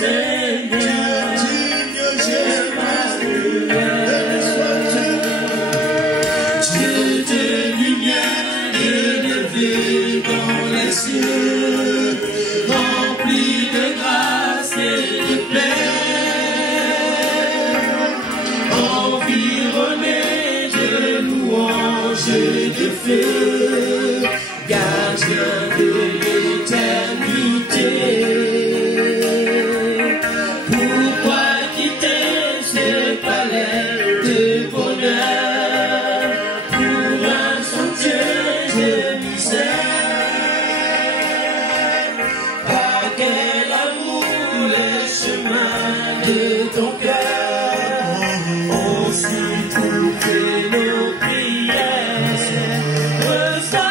Seigneur, Dieu de lumière et de vie dans les cieux, rempli de grâce et de paix, environné de louanges et de feu, gardien de l'éternité. Pourquoi quitter ce palais de bonheur pour un sentier de misère? Par quel amour le chemin de ton cœur ont su trouver nos prières? Reçois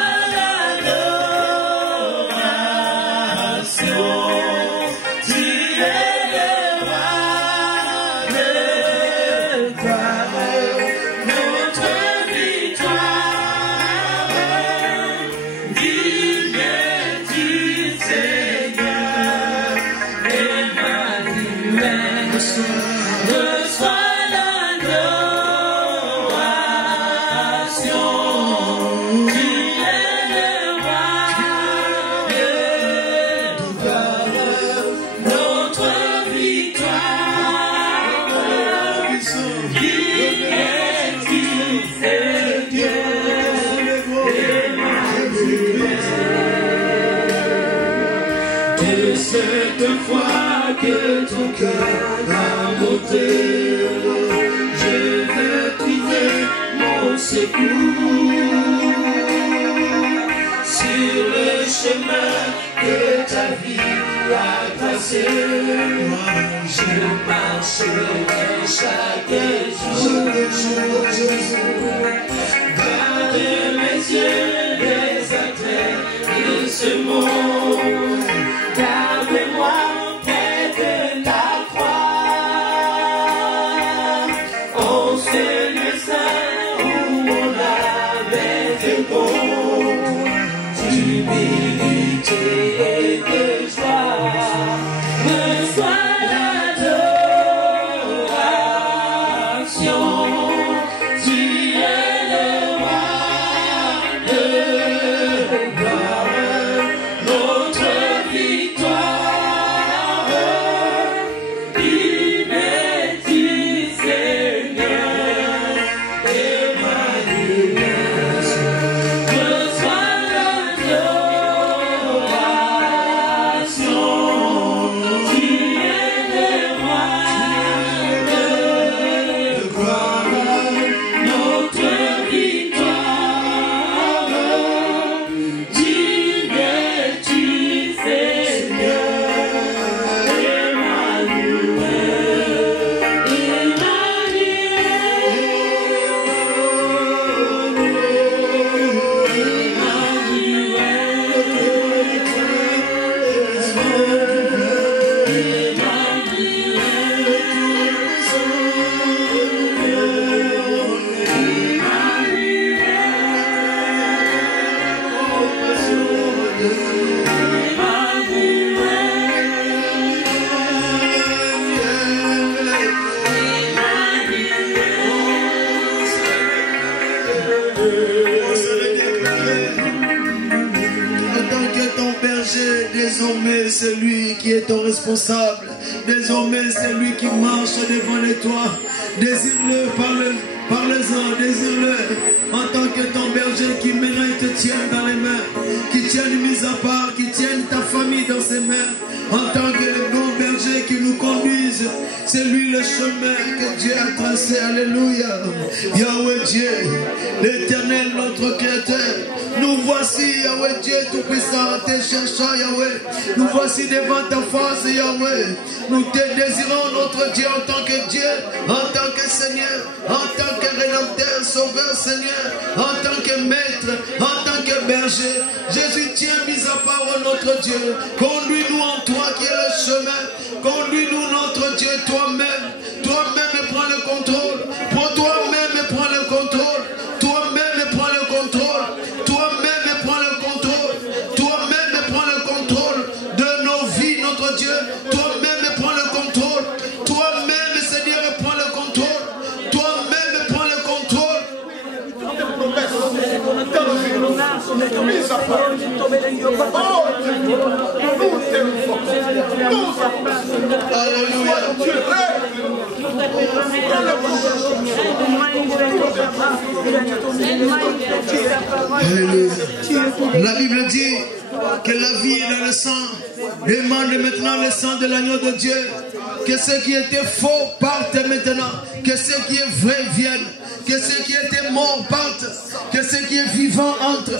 que ton cœur a monté, je veux trouver mon secours sur le chemin que ta vie a tracé. Je marcherai chaque jour, garde mes yeux des attraits de ce monde, garde-moi et de joie, reçois l'adoration. Tu es le roi de gloire, notre victoire. Immets-tu, Seigneur, Emmanuel. Désormais c'est lui qui est ton responsable. Désormais c'est lui qui marche devant les toits. Désire-le, parle-en, désire-le. En tant que ton berger qui maintenant il te tient dans les mains, qui tient une mise à part, qui tienne ta famille dans ses mains. En tant que le bon berger qui nous conduise, c'est lui le chemin que Dieu a tracé. Alléluia. Yahweh Dieu, l'Éternel notre Créateur. Nous voici, Yahweh Dieu Tout-Puissant, te cherchant, Yahweh. Nous voici devant ta face, Yahweh. Nous te désirons, notre Dieu, en tant que Dieu, en tant que Seigneur, en tant que Rédempteur, Sauveur, Seigneur, en tant que Maître, en tant que Berger. Jésus, tiens mis à part, notre Dieu. Conduis-nous en toi qui est le chemin. Conduis-nous, notre Dieu, toi-même. Toi-même, prends le contrôle. Pour toi-même, prends le contrôle. Toi-même, prends le contrôle. Toi-même, prends le contrôle. Toi-même, prends le contrôle de nos vies, notre Dieu. Toi-même, prends le Alléluia. La Bible dit que la vie est dans le sang. Demande maintenant le sang de l'agneau de Dieu. Que ce qui était faux parte maintenant. Que ce qui est vrai vienne. Que ce qui était mort parte. Que ce qui est vivant entre.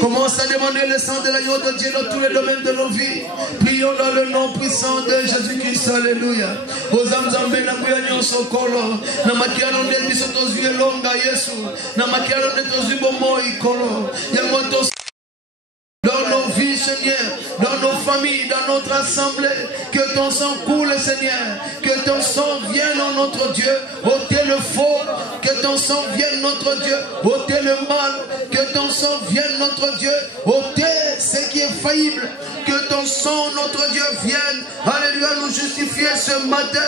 Commence à demander le sang de l'agneau de Dieu dans tous les domaines de nos vies. Prions dans le nom puissant de Jésus-Christ. Alléluia. Ozamzambe na kuyanyo sokolo. Na makiano de bisoto zue longa Yesu. Na makiano de tozu bomo ikolo. Yamoto dans nos vies, Seigneur, dans nos familles, dans notre assemblée, que ton sang coule, Seigneur, que ton sang vienne en notre Dieu, ôter le faux, que ton sang vienne notre Dieu, ôter le mal, que ton sang vienne notre Dieu, ôter ce qui est faillible, que ton sang notre Dieu vienne, alléluia, nous justifier ce matin,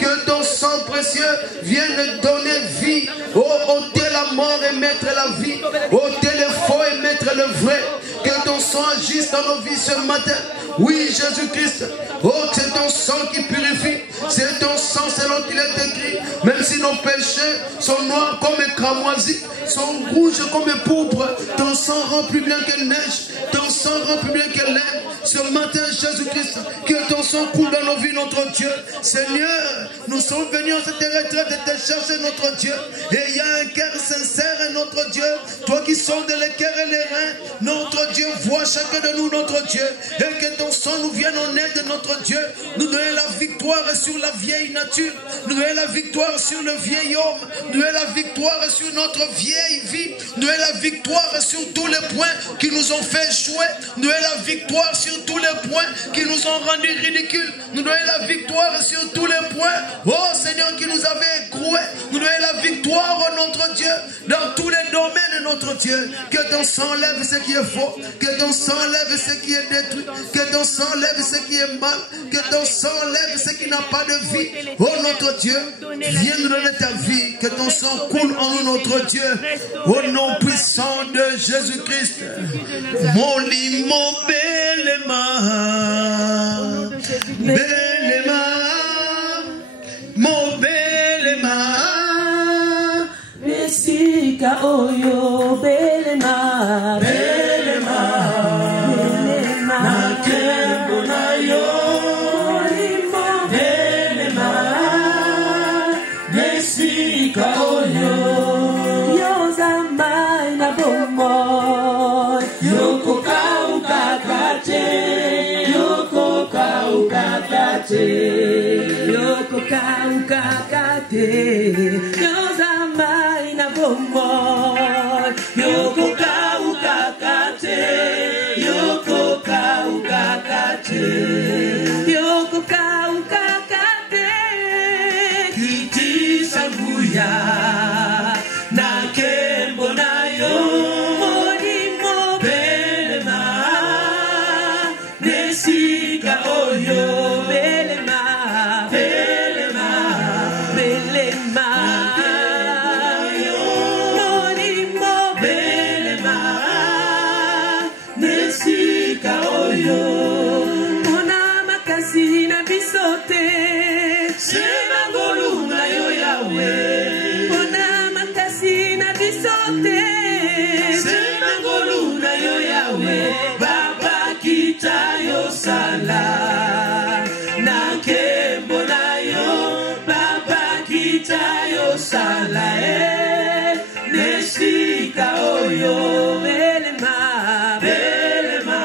que ton sang précieux vienne donner vie, ôter la mort et mettre la vie, ôter le faux et mettre le vrai, que ton sang agisse dans nos vies ce matin. Oui, Jésus-Christ, oh, c'est ton sang qui purifie, c'est ton sang selon qu'il est écrit, même si nos péchés sont noirs comme cramoisis, sont rouges comme pourpre, ton sang rend plus bien que neige, ton sang rend plus bien que l'air. Ce matin, Jésus-Christ, que ton sang coule dans nos vies, notre Dieu. Seigneur, nous sommes venus en cette retraite de te chercher, notre Dieu. Et il y a un cœur sincère, notre Dieu. Toi qui sondes les cœurs et les reins, notre Dieu, vois chacun de nous, notre Dieu. Et que ton sang nous vienne en aide, notre Dieu. Nous donner la victoire sur la vieille nature. Nous donner la victoire sur le vieil homme. Nous donner la victoire sur notre vieille vie. Nous donner la victoire sur tous les points qui nous ont fait échouer. Nous donner la victoire sur tous les points qui nous ont rendus ridicules. Nous donner la victoire sur tous les points, oh Seigneur, qui nous avait écroué. Nous donner la victoire, oh notre Dieu, dans tous les domaines, notre Dieu. Que ton sang lève ce qui est faux, que ton sang lève ce qui est détruit, que ton sang lève ce qui est mal, que ton sang lève ce qui n'a pas de vie. Oh notre Dieu, viens nous donner ta vie, que ton sang coule en nous, notre Dieu, au nom puissant de Jésus-Christ. Mon lit, mon Belema, Belema, mon Belema, Mesika oyo Belema, Belema, Belema, Nakembo na yo, Belema, Mesika oyo, Yozamai na bomo, Yoko kaukakate, Yoko kaukakate, Yoko kaukakate, Yozamai na bomo, Yoko kaukakate, Yoko kaukakate, Yoko kaukakate, Kiti sanguya, Nakembo na yo, Monimo Belema, Nesika oyo, Belema, Belema, Belema, Monimo Belema, Nesika oyo, Mona makasi na bisote, Semangolu na yo Yahweh, Mona makasi na bisote, Semangolu na yo Yahweh, Baba kita yo sala, Nakembo na yo, Baba kita yo sala, Nesika oyo, Belema, Belema,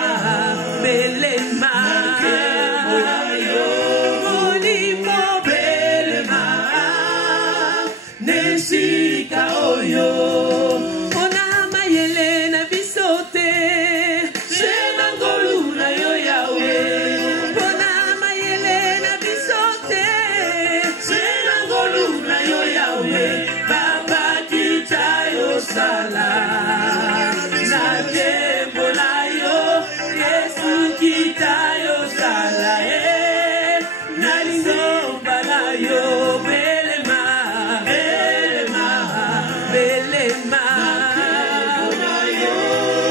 Belema, Nakembo na yo, Monimo Belema, Nesika oyo, Monama Yelena bisote, Semangolu na yo Yahweh, Monama Yelena bisote, Semangolu na yo Yahweh, Baba kita yo sala, Nakembo na yo, Yesu kita yo sala, Nalisomba na yo, Belema, Belema, Belema,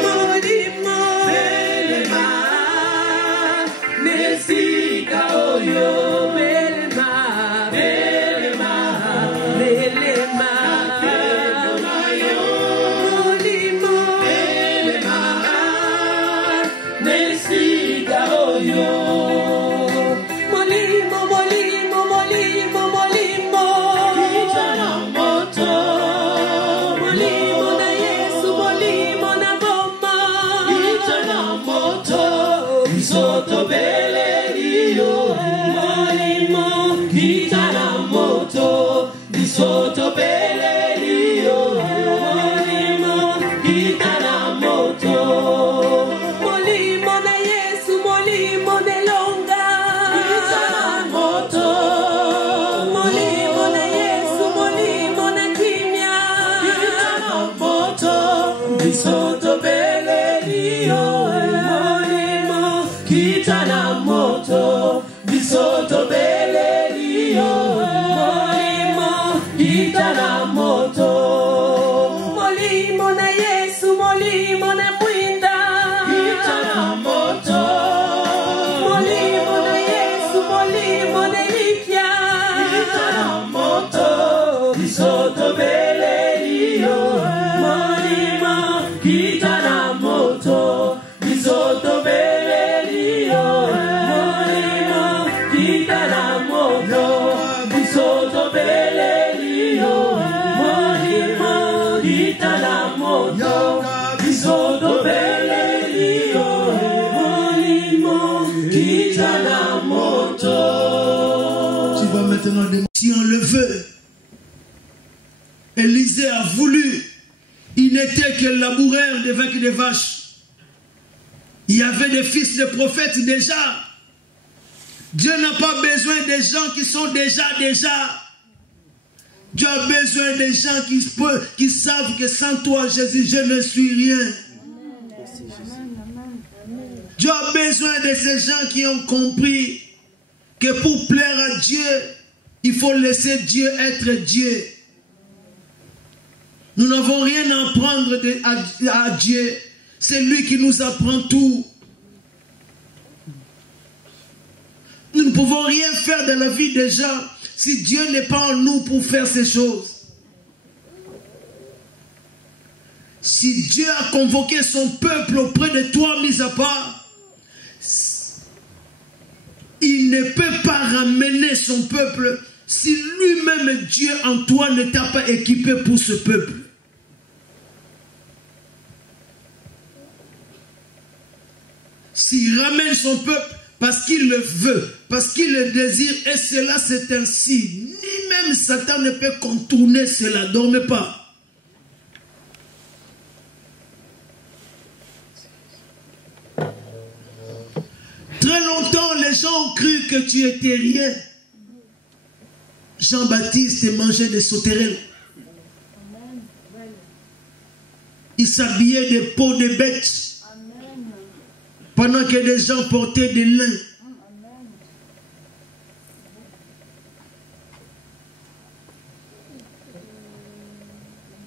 Monimo Belema, Nesika oyo, Belema, vas maintenant demander si on le veut. Élisée a voulu. Il n'était que laboureur des vaches. Il y avait des fils de prophètes déjà. Dieu n'a pas besoin des gens qui sont déjà. Dieu a besoin des gens qui savent que sans toi, Jésus, je ne suis rien. Dieu a besoin de ces gens qui ont compris que pour plaire à Dieu, il faut laisser Dieu être Dieu. Nous n'avons rien à apprendre à Dieu. C'est lui qui nous apprend tout. Nous ne pouvons rien faire dans la vie des gens si Dieu n'est pas en nous pour faire ces choses. Si Dieu a convoqué son peuple auprès de toi, mis à part, il ne peut pas ramener son peuple si lui-même, Dieu en toi, ne t'a pas équipé pour ce peuple. S'il ramène son peuple parce qu'il le veut, parce qu'il le désire, et cela c'est ainsi. Ni même Satan ne peut contourner cela. Dormez pas. Très longtemps, les gens ont cru que tu étais rien. Jean-Baptiste mangeait des sauterelles. Il s'habillait des peaux de bêtes. Pendant que des gens portaient des lins.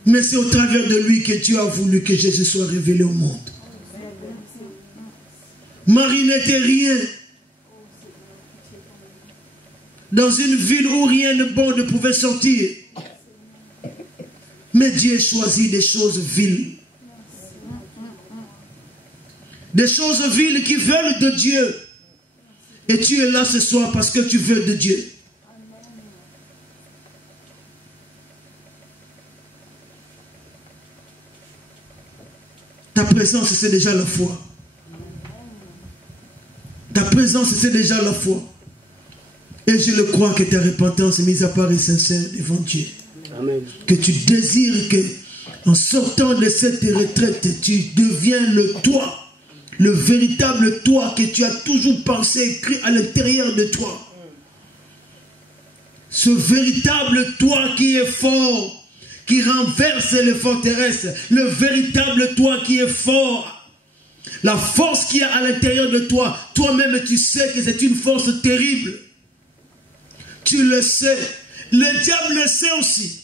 Mais c'est au travers de lui que Dieu a voulu que Jésus soit révélé au monde. Marie n'était rien. Dans une ville où rien de bon ne pouvait sortir. Mais Dieu choisit des choses viles. Des choses viles qui veulent de Dieu. Et tu es là ce soir parce que tu veux de Dieu. Ta présence, c'est déjà la foi. Ta présence, c'est déjà la foi. Et je le crois que ta repentance est mise à part et sincère devant Dieu. Amen. Que tu désires que, en sortant de cette retraite, tu deviens le toi. Le véritable toi que tu as toujours pensé, écrit à l'intérieur de toi. Ce véritable toi qui est fort, qui renverse les forteresses. Le véritable toi qui est fort. La force qu'il y a à l'intérieur de toi, toi-même tu sais que c'est une force terrible. Tu le sais. Le diable le sait aussi.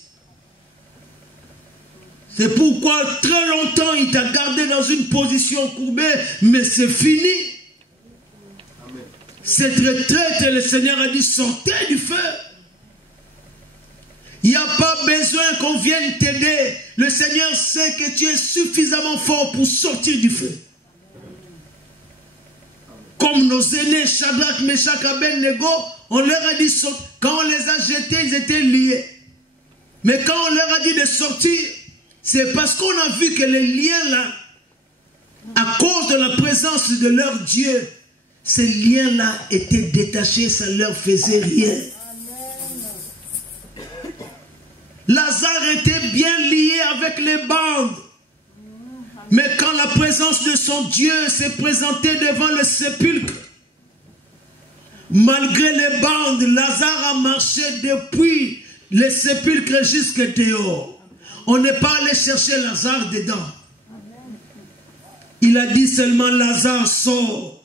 C'est pourquoi très longtemps il t'a gardé dans une position courbée, mais c'est fini. Amen. Cette retraite, le Seigneur a dit, sortez du feu. Il n'y a pas besoin qu'on vienne t'aider. Le Seigneur sait que tu es suffisamment fort pour sortir du feu. Comme nos aînés, Shadrach, Meshach, Abednego, on leur a dit, quand on les a jetés, ils étaient liés. Mais quand on leur a dit de sortir, c'est parce qu'on a vu que les liens là, à cause de la présence de leur Dieu, ces liens-là étaient détachés, ça ne leur faisait rien. Lazare était bien lié avec les bandes. Mais quand la présence de son Dieu s'est présentée devant le sépulcre, malgré les bandes, Lazare a marché depuis le sépulcre jusqu'à dehors. On n'est pas allé chercher Lazare dedans. Il a dit seulement Lazare sort.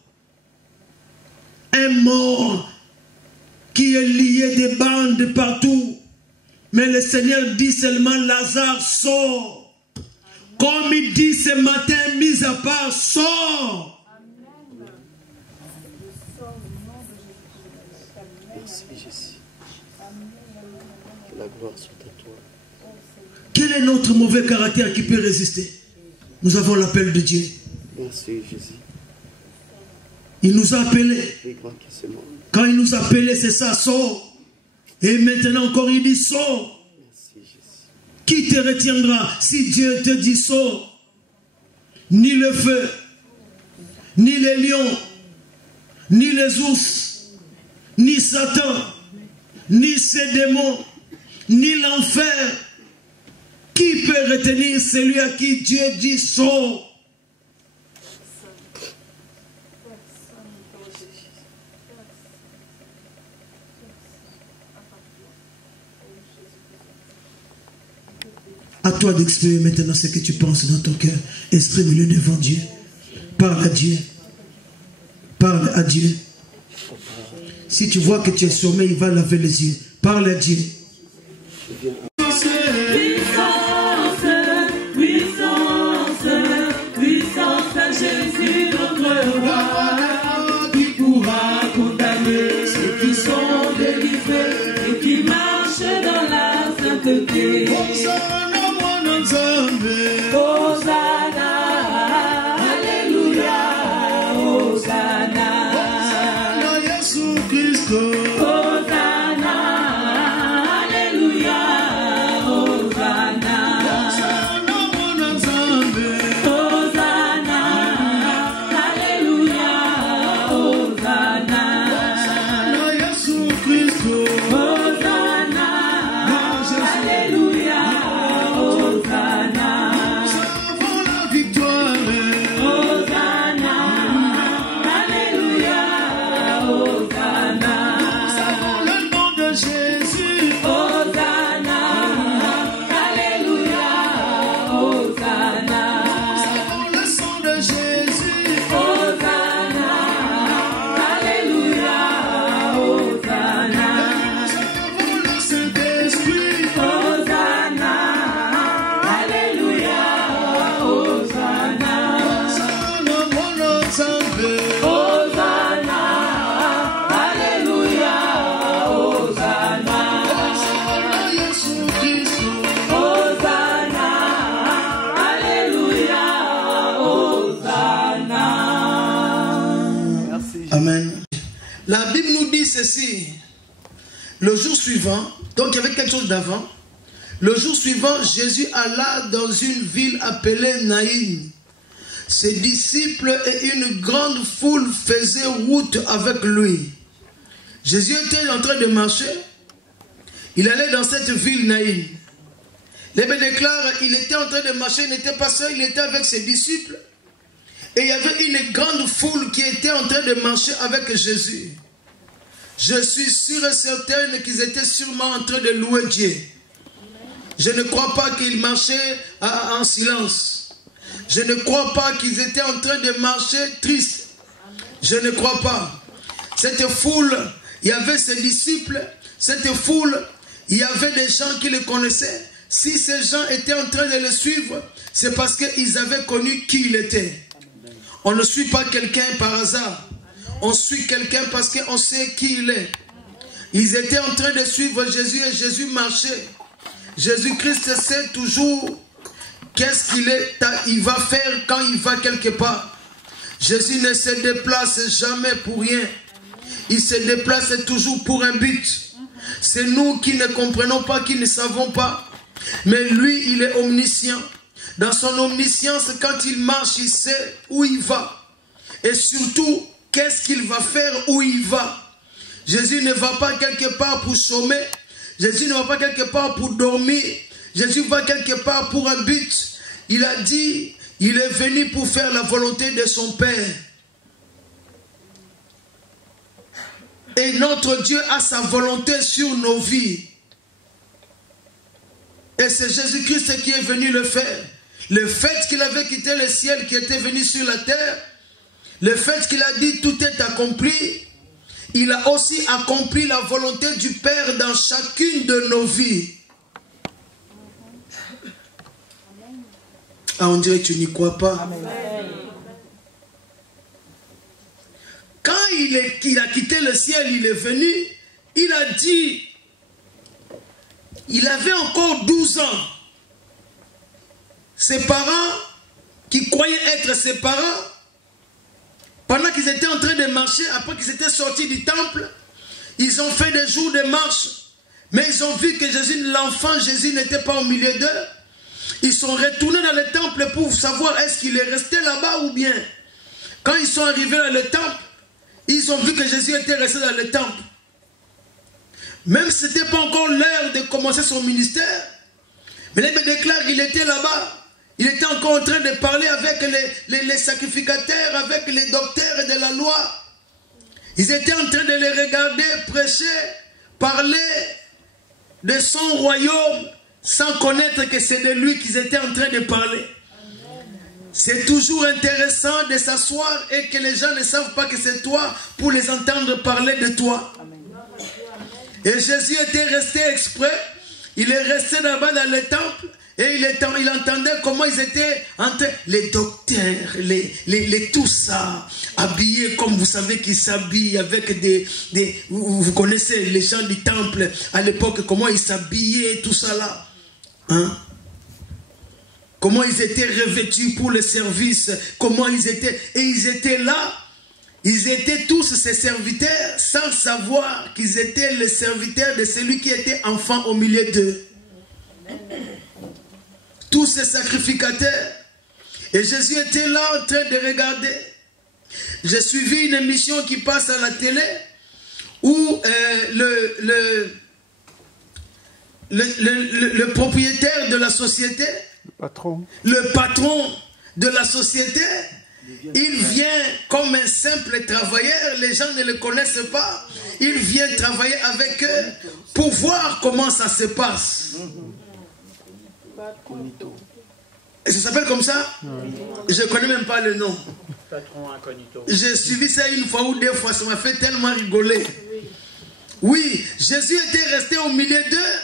Un mort qui est lié des bandes partout. Mais le Seigneur dit seulement Lazare sort. Comme il dit ce matin, mis à part, sort. Merci Jésus. Que la gloire soit à toi. Quel est notre mauvais caractère qui peut résister? Nous avons l'appel de Dieu. Merci Jésus. Il nous a appelés. Quand il nous a appelés, c'est ça, sors. Et maintenant encore, il dit sors. Merci Jésus. Qui te retiendra si Dieu te dit sors? ni le feu, ni les lions, ni les ours, ni Satan, ni ses démons, ni l'enfer. Qui peut retenir celui à qui Dieu dit sors? À toi d'exprimer maintenant ce que tu penses dans ton cœur. Exprime-le devant Dieu. Parle à Dieu. Parle à Dieu. Si tu vois que tu es sommeil, il va laver les yeux. Parle à Dieu. Puissance à Jésus notre roi, qui pourra condamner ceux qui sont délivrés et qui marchent dans la sainteté. Hosanna, Alléluia, Hosanna, Jésus Christ. Hosanna, Alléluia, Hosanna, Hosanna, Alléluia, Hosanna, Jésus Christ. Hosanna, Alléluia, Hosanna. La Bible nous dit ceci. Le jour suivant, donc il y avait quelque chose d'avant. Le jour suivant, Jésus alla dans une ville appelée Naïn. Ses disciples et une grande foule faisaient route avec lui. Jésus était en train de marcher. Il allait dans cette ville Naïn. Les Bible déclare, il était en train de marcher, il n'était pas seul, il était avec ses disciples. Et il y avait une grande foule qui était en train de marcher avec Jésus. Je suis sûr et certain qu'ils étaient sûrement en train de louer Dieu. Je ne crois pas qu'ils marchaient en silence. Je ne crois pas qu'ils étaient en train de marcher tristes. Je ne crois pas. Cette foule, il y avait ses disciples. Cette foule, il y avait des gens qui le connaissaient. Si ces gens étaient en train de le suivre, c'est parce qu'ils avaient connu qui il était. On ne suit pas quelqu'un par hasard. On suit quelqu'un parce qu'on sait qui il est. Ils étaient en train de suivre Jésus et Jésus marchait. Jésus-Christ sait toujours qu'est-ce qu'il va faire quand il va quelque part. Jésus ne se déplace jamais pour rien. Il se déplace toujours pour un but. C'est nous qui ne comprenons pas, qui ne savons pas. Mais lui, il est omniscient. Dans son omniscience, quand il marche, il sait où il va. Et surtout, qu'est-ce qu'il va faire où il va. Jésus ne va pas quelque part pour chômer. Jésus ne va pas quelque part pour dormir. Jésus va quelque part pour un but. Il a dit, il est venu pour faire la volonté de son Père. Et notre Dieu a sa volonté sur nos vies. Et c'est Jésus-Christ qui est venu le faire. Le fait qu'il avait quitté le ciel, qui était venu sur la terre, le fait qu'il a dit tout est accompli, il a aussi accompli la volonté du Père dans chacune de nos vies. Ah, on dirait que tu n'y crois pas. Amen. Quand il a quitté le ciel, il est venu, il a dit, il avait encore 12 ans. Ses parents, qui croyaient être ses parents, pendant qu'ils étaient en train de marcher, après qu'ils étaient sortis du temple, ils ont fait des jours de marche. Mais ils ont vu que Jésus, l'enfant Jésus n'était pas au milieu d'eux. ils sont retournés dans le temple pour savoir est-ce qu'il est resté là-bas ou bien. Quand ils sont arrivés dans le temple, ils ont vu que Jésus était resté dans le temple. Même si ce n'était pas encore l'heure de commencer son ministère, mais il me déclare qu'il était là-bas. Il était encore en train de parler avec les sacrificateurs, avec les docteurs de la loi. Ils étaient en train de les regarder, prêcher, parler de son royaume, sans connaître que c'est de lui qu'ils étaient en train de parler. C'est toujours intéressant de s'asseoir et que les gens ne savent pas que c'est toi pour les entendre parler de toi. Et Jésus était resté exprès. Il est resté là-bas dans le temple et il entendait comment ils étaient en train, les docteurs, tout ça, habillés comme vous savez qu'ils s'habillent avec vous connaissez les gens du temple à l'époque, comment ils s'habillaient, tout ça là. Hein? Comment ils étaient revêtus pour le service, comment ils étaient, et ils étaient là, ils étaient tous ces serviteurs sans savoir qu'ils étaient les serviteurs de celui qui était enfant au milieu d'eux. Tous ces sacrificateurs. Et Jésus était là en train de regarder. J'ai suivi une émission qui passe à la télé où le propriétaire de la société, le patron de la société, il vient comme un simple travailleur, les gens ne le connaissent pas, il vient travailler avec eux pour voir comment ça se passe. Et ça s'appelle comme ça? Je ne connais même pas le nom. J'ai suivi ça une fois ou deux fois, ça m'a fait tellement rigoler. Oui, Jésus était resté au milieu d'eux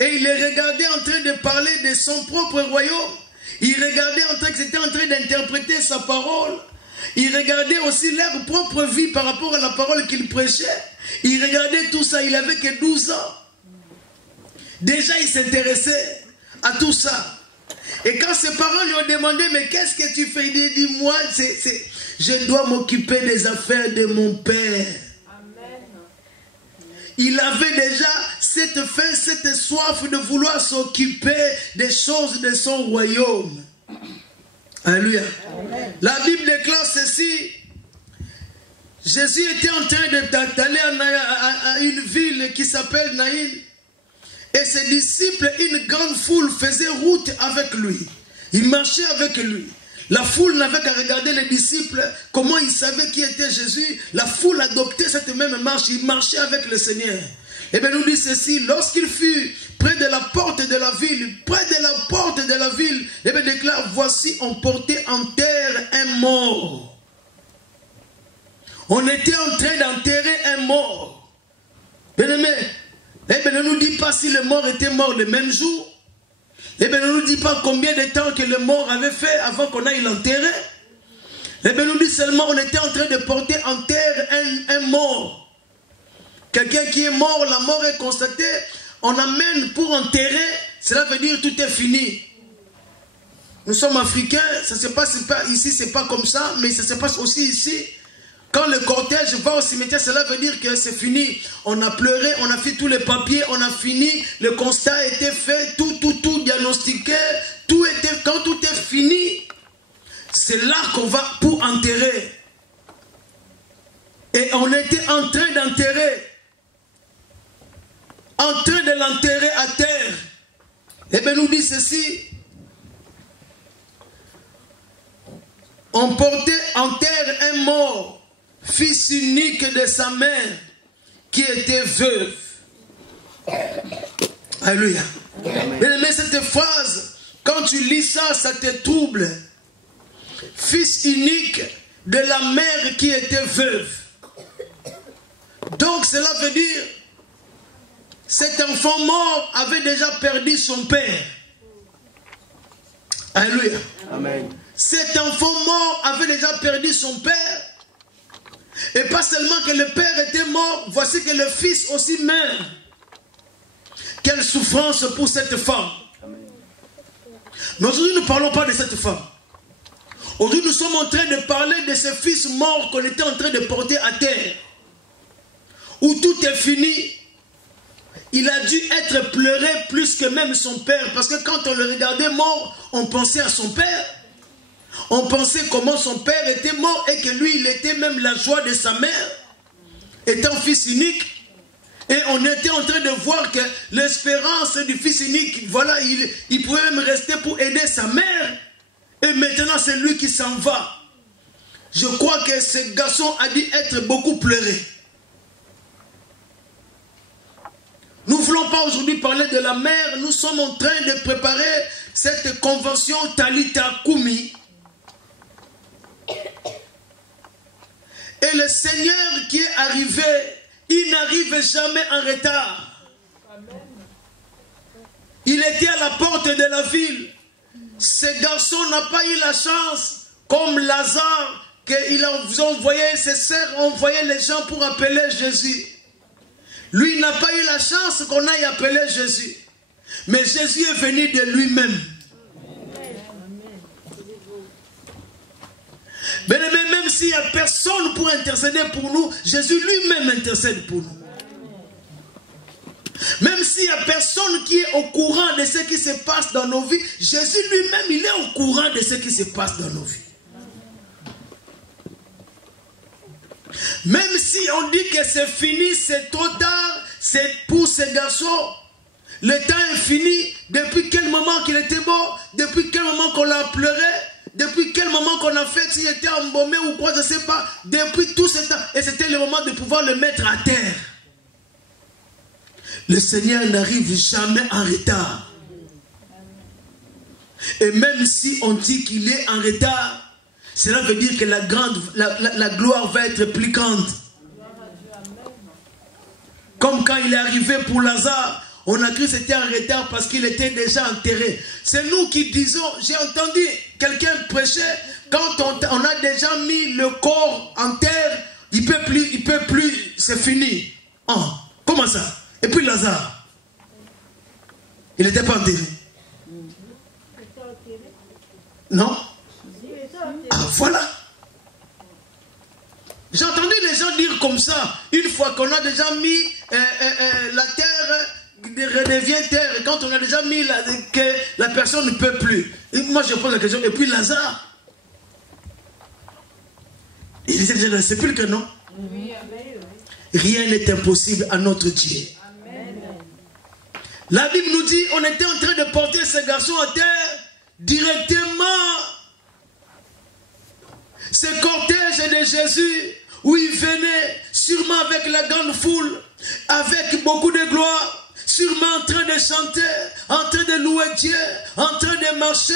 et il les regardait en train de parler de son propre royaume. Il regardait en train qu'ils étaient en train d'interpréter sa parole. Il regardait aussi leur propre vie par rapport à la parole qu'il prêchait. Il regardait tout ça, il avait que 12 ans. Déjà il s'intéressait à tout ça. Et quand ses parents lui ont demandé, mais qu'est-ce que tu fais? Il dit, moi, je dois m'occuper des affaires de mon père. Amen. Il avait déjà cette faim, cette soif de vouloir s'occuper des choses de son royaume. Alléluia. Amen. La Bible déclare ceci. Jésus était en train d'aller à une ville qui s'appelle Naïn. Et ses disciples, une grande foule faisait route avec lui. Ils marchaient avec lui. La foule n'avait qu'à regarder les disciples, comment ils savaient qui était Jésus. La foule adoptait cette même marche. Ils marchaient avec le Seigneur. Et bien nous dit ceci, lorsqu'il fut près de la porte de la ville, et bien déclare, voici on portait en terre un mort. On était en train d'enterrer un mort. Bien aimé, eh bien, ne nous dit pas si le mort était mort le même jour. Eh bien, ne nous dit pas combien de temps que le mort avait fait avant qu'on aille l'enterrer. Eh bien, nous dit seulement on était en train de porter en terre un mort. Quelqu'un qui est mort, la mort est constatée, on amène pour enterrer, cela veut dire tout est fini. Nous sommes africains, ça se passe pas ici, c'est pas comme ça, mais ça se passe aussi ici. Quand le cortège va au cimetière, cela veut dire que c'est fini. On a pleuré, on a fait tous les papiers, on a fini. Le constat a été fait, tout diagnostiqué. Quand tout est fini, c'est là qu'on va pour enterrer. Et on était en train d'enterrer. En train de l'enterrer à terre. Et bien nous dit ceci. On portait en terre un mort, fils unique de sa mère, qui était veuve. Alléluia. Mais cette phrase, quand tu lis ça, ça te trouble. Fils unique de la mère qui était veuve. Donc cela veut dire, cet enfant mort avait déjà perdu son père. Alléluia. Amen. Cet enfant mort avait déjà perdu son père. Et pas seulement que le père était mort, voici que le fils aussi meurt. Quelle souffrance pour cette femme. Mais aujourd'hui, nous ne parlons pas de cette femme. Aujourd'hui, nous sommes en train de parler de ce fils mort qu'on était en train de porter à terre. Où tout est fini. Il a dû être pleuré plus que même son père. Parce que quand on le regardait mort, on pensait à son père. On pensait comment son père était mort et que lui, il était même la joie de sa mère. Étant fils unique. Et on était en train de voir que l'espérance du fils unique, voilà, il pouvait même rester pour aider sa mère. Et maintenant, c'est lui qui s'en va. Je crois que ce garçon a dû être beaucoup pleuré. Nous ne voulons pas aujourd'hui parler de la mère. Nous sommes en train de préparer cette convention Talitha Kumi. Et le Seigneur qui est arrivé, il n'arrive jamais en retard. Il était à la porte de la ville. Ce garçon n'a pas eu la chance, comme Lazare, qu'il a envoyé, ses sœurs ont envoyé les gens pour appeler Jésus. Lui n'a pas eu la chance qu'on aille appeler Jésus. Mais Jésus est venu de lui-même. Mais même s'il n'y a personne pour intercéder pour nous, Jésus lui-même intercède pour nous. Même s'il n'y a personne qui est au courant de ce qui se passe dans nos vies, Jésus lui-même, il est au courant de ce qui se passe dans nos vies. Même si on dit que c'est fini, c'est trop tard, c'est pour ces garçons. Le temps est fini. Depuis quel moment qu'il était mort? Depuis quel moment qu'on l'a pleuré? Depuis quel moment qu'on a fait s'il était embaumé ou quoi, je ne sais pas. Depuis tout ce temps. Et c'était le moment de pouvoir le mettre à terre. Le Seigneur n'arrive jamais en retard. Et même si on dit qu'il est en retard, cela veut dire que la gloire va être plus grande. Comme quand il est arrivé pour Lazare, on a cru que c'était en retard parce qu'il était déjà enterré. C'est nous qui disons, j'ai entendu quelqu'un prêcher, quand on a déjà mis le corps en terre, il peut plus, c'est fini. Oh, comment ça? Et puis Lazare, il n'était pas enterré. Non? Ah, voilà. J'ai entendu les gens dire comme ça, une fois qu'on a déjà mis la terre redevient terre, et quand on a déjà mis que la personne ne peut plus. Et moi je pose la question, et puis Lazare, il était déjà dans le sépulcre, non? Rien n'est impossible à notre Dieu. La Bible nous dit, on était en train de porter ce garçon à terre directement. Ce cortège de Jésus, où il venait, sûrement avec la grande foule, avec beaucoup de gloire, sûrement en train de chanter, en train de louer Dieu, en train de marcher,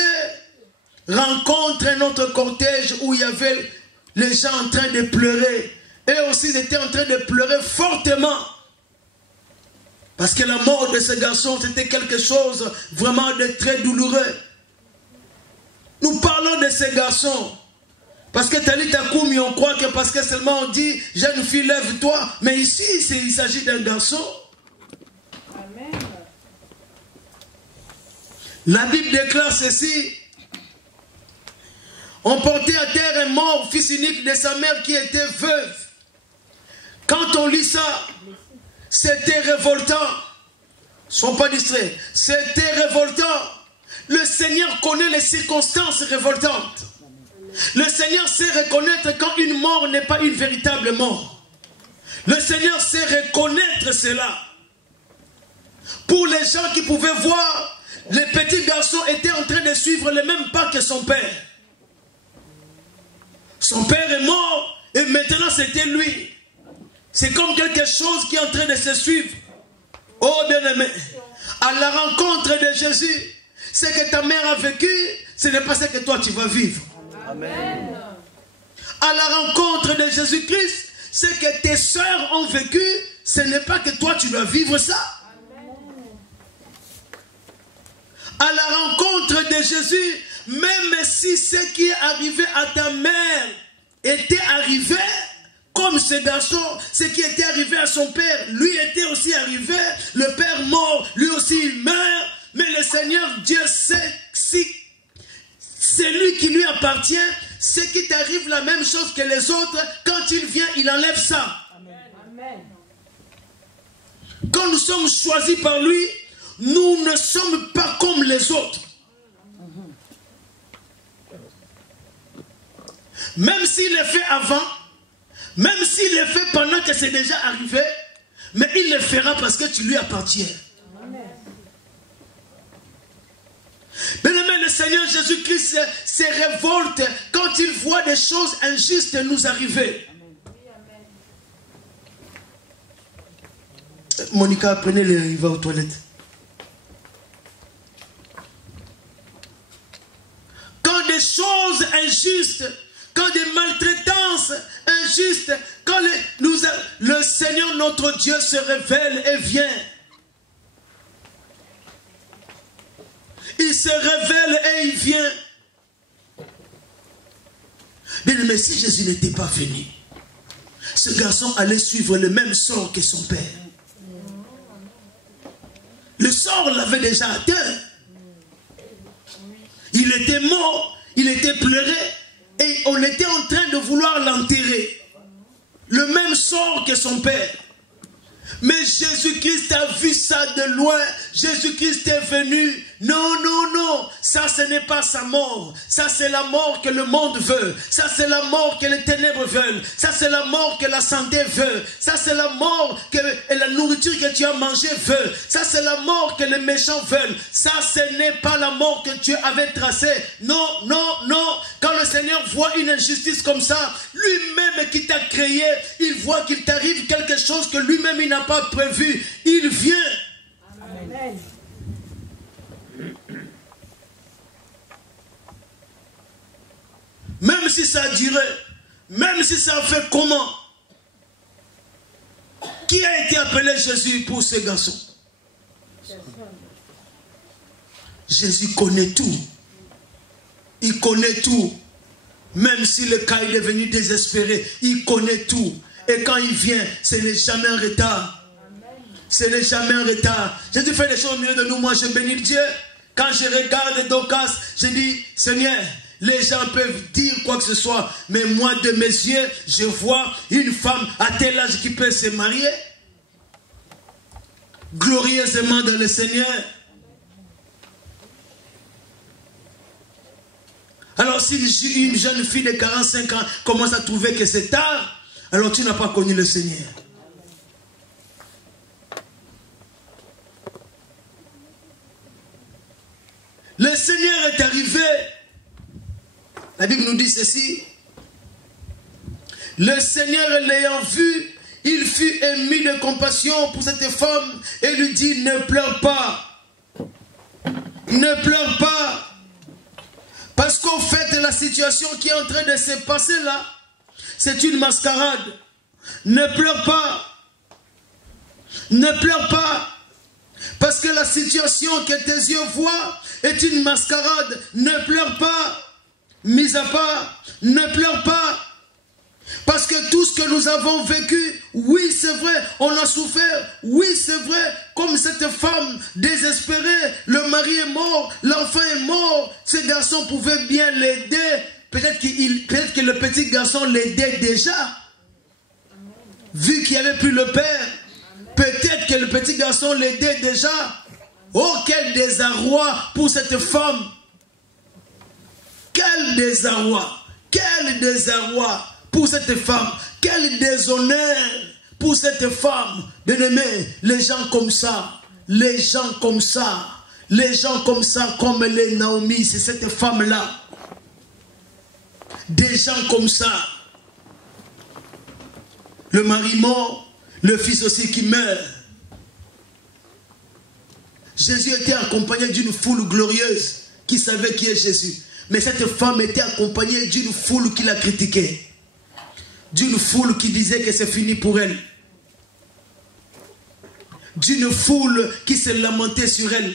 rencontre un autre cortège où il y avait les gens en train de pleurer. Et aussi, ils étaient en train de pleurer fortement. Parce que la mort de ce garçon, c'était quelque chose vraiment de très douloureux. Nous parlons de ce garçon. Parce que Talitha Kumi, on croit que parce que seulement on dit, jeune fille, lève-toi. Mais ici, il s'agit d'un garçon. Amen. La Bible déclare ceci. On portait à terre un mort, fils unique de sa mère qui était veuve. Quand on lit ça, c'était révoltant. Ne sois pas distraits. C'était révoltant. Le Seigneur connaît les circonstances révoltantes. Le Seigneur sait reconnaître quand une mort n'est pas une véritable mort. Le Seigneur sait reconnaître cela. Pour les gens qui pouvaient voir, le petit garçon était en train de suivre le même pas que son père. Son père est mort et maintenant c'était lui. C'est comme quelque chose qui est en train de se suivre. Oh bien-aimé, à la rencontre de Jésus, ce que ta mère a vécu, ce n'est pas ce que toi tu vas vivre. Amen. À la rencontre de Jésus-Christ, ce que tes sœurs ont vécu, ce n'est pas que toi tu dois vivre ça. Amen. À la rencontre de Jésus, même si ce qui est arrivé à ta mère était arrivé, comme ce garçon, ce qui était arrivé à son père, lui était aussi arrivé, le père mort, lui aussi il meurt, mais le Seigneur Dieu sait si c'est lui qui lui appartient, ce qui t'arrive la même chose que les autres, quand il vient, il enlève ça. Amen. Quand nous sommes choisis par lui, nous ne sommes pas comme les autres. Même s'il est fait avant, même s'il est fait pendant que c'est déjà arrivé, mais il le fera parce que tu lui appartiens. Bien-aimé, le Seigneur Jésus-Christ se révolte quand il voit des choses injustes nous arriver. Monica, prenez les riva aux toilettes. Quand des choses injustes, quand des maltraitances injustes, quand le Seigneur notre Dieu se révèle et vient. Il se révèle et il vient. Mais si Jésus n'était pas venu, ce garçon allait suivre le même sort que son père. Le sort l'avait déjà atteint. Il était mort, il était pleuré et on était en train de vouloir l'enterrer. Le même sort que son père. Mais Jésus-Christ a vu ça de loin. Jésus-Christ est venu. Non, non, non. Ça, ce n'est pas sa mort. Ça, c'est la mort que le monde veut. Ça, c'est la mort que les ténèbres veulent. Ça, c'est la mort que la santé veut. Ça, c'est la mort que la nourriture que tu as mangée veut. Ça, c'est la mort que les méchants veulent. Ça, ce n'est pas la mort que Dieu avait tracée. Non, non, non. Quand le Seigneur voit une injustice comme ça, lui-même qui t'a créé, il voit qu'il t'arrive quelque chose que lui-même il n'a pas prévu. Il vient. Amen. Même si ça a duré, même si ça a fait comment? Qui a été appelé Jésus pour ce garçon? Jésus connaît tout. Il connaît tout. Même si le cas est devenu désespéré, il connaît tout. Et quand il vient, ce n'est jamais un retard. Ce n'est jamais un retard. Jésus fait des choses au milieu de nous. Moi, je bénis Dieu. Quand je regarde Dorcas, je dis, Seigneur, les gens peuvent dire quoi que ce soit, mais moi, de mes yeux, je vois une femme à tel âge qui peut se marier. Glorieusement dans le Seigneur. Alors, si une jeune fille de 45 ans commence à trouver que c'est tard, alors tu n'as pas connu le Seigneur. Le Seigneur est arrivé. La Bible nous dit ceci. Le Seigneur l'ayant vu, il fut ému de compassion pour cette femme et lui dit, ne pleure pas. Ne pleure pas. Parce qu'au fait, la situation qui est en train de se passer là, c'est une mascarade. Ne pleure pas. Ne pleure pas. Parce que la situation que tes yeux voient est une mascarade. Ne pleure pas. Mis à part, ne pleure pas. Parce que tout ce que nous avons vécu, oui c'est vrai, on a souffert, oui c'est vrai, comme cette femme désespérée, le mari est mort, l'enfant est mort, ce garçon pouvait bien l'aider, peut-être que le petit garçon l'aidait déjà, vu qu'il n'y avait plus le père, peut-être que le petit garçon l'aidait déjà. Oh quel désarroi pour cette femme, quel désarroi pour cette femme, quel déshonneur pour cette femme. Bien-aimé, les gens comme ça, les gens comme ça, les gens comme ça, comme les Naomi, c'est cette femme-là. Des gens comme ça. Le mari mort, le fils aussi qui meurt. Jésus était accompagné d'une foule glorieuse qui savait qui est Jésus. Mais cette femme était accompagnée d'une foule qui la critiquait. D'une foule qui disait que c'est fini pour elle. D'une foule qui se lamentait sur elle.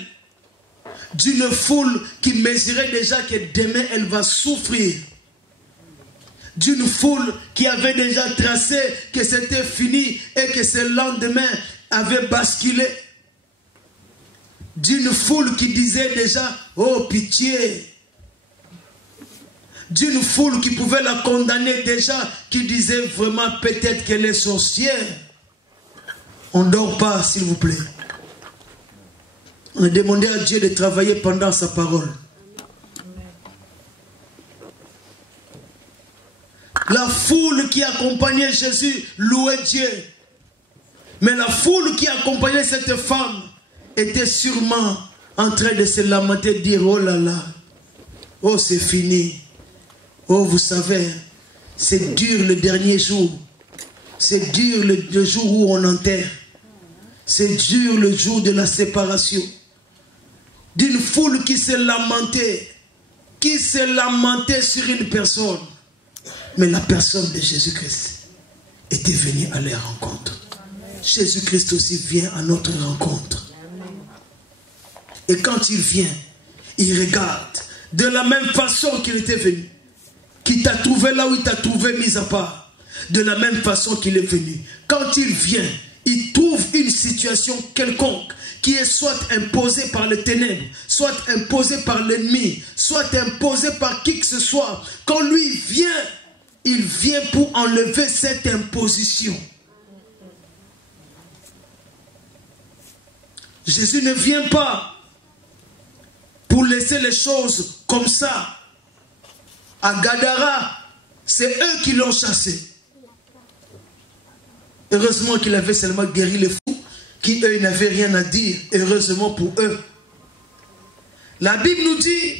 D'une foule qui mesurait déjà que demain elle va souffrir. D'une foule qui avait déjà tracé que c'était fini et que ce lendemain avait basculé. D'une foule qui disait déjà, oh pitié. D'une foule qui pouvait la condamner déjà, qui disait vraiment peut-être qu'elle est sorcière. On ne dort pas, s'il vous plaît. On a demandé à Dieu de travailler pendant sa parole. La foule qui accompagnait Jésus louait Dieu. Mais la foule qui accompagnait cette femme était sûrement en train de se lamenter, de dire, oh là là, oh c'est fini. Oh vous savez, c'est dur le dernier jour. C'est dur le jour où on enterre. C'est dur le jour de la séparation. D'une foule qui se lamentait sur une personne. Mais la personne de Jésus-Christ était venue à leur rencontre. Jésus-Christ aussi vient à notre rencontre. Et quand il vient, il regarde de la même façon qu'il était venu. Qu'il t'a trouvé là où il t'a trouvé mis à part. De la même façon qu'il est venu. Quand il vient, il trouve une situation quelconque qui est soit imposée par les ténèbres, soit imposée par l'ennemi, soit imposée par qui que ce soit. Quand lui vient, il vient pour enlever cette imposition. Jésus ne vient pas pour laisser les choses comme ça. À Gadara, c'est eux qui l'ont chassé. Heureusement qu'il avait seulement guéri les fous, qui eux n'avaient rien à dire. Heureusement pour eux. La Bible nous dit,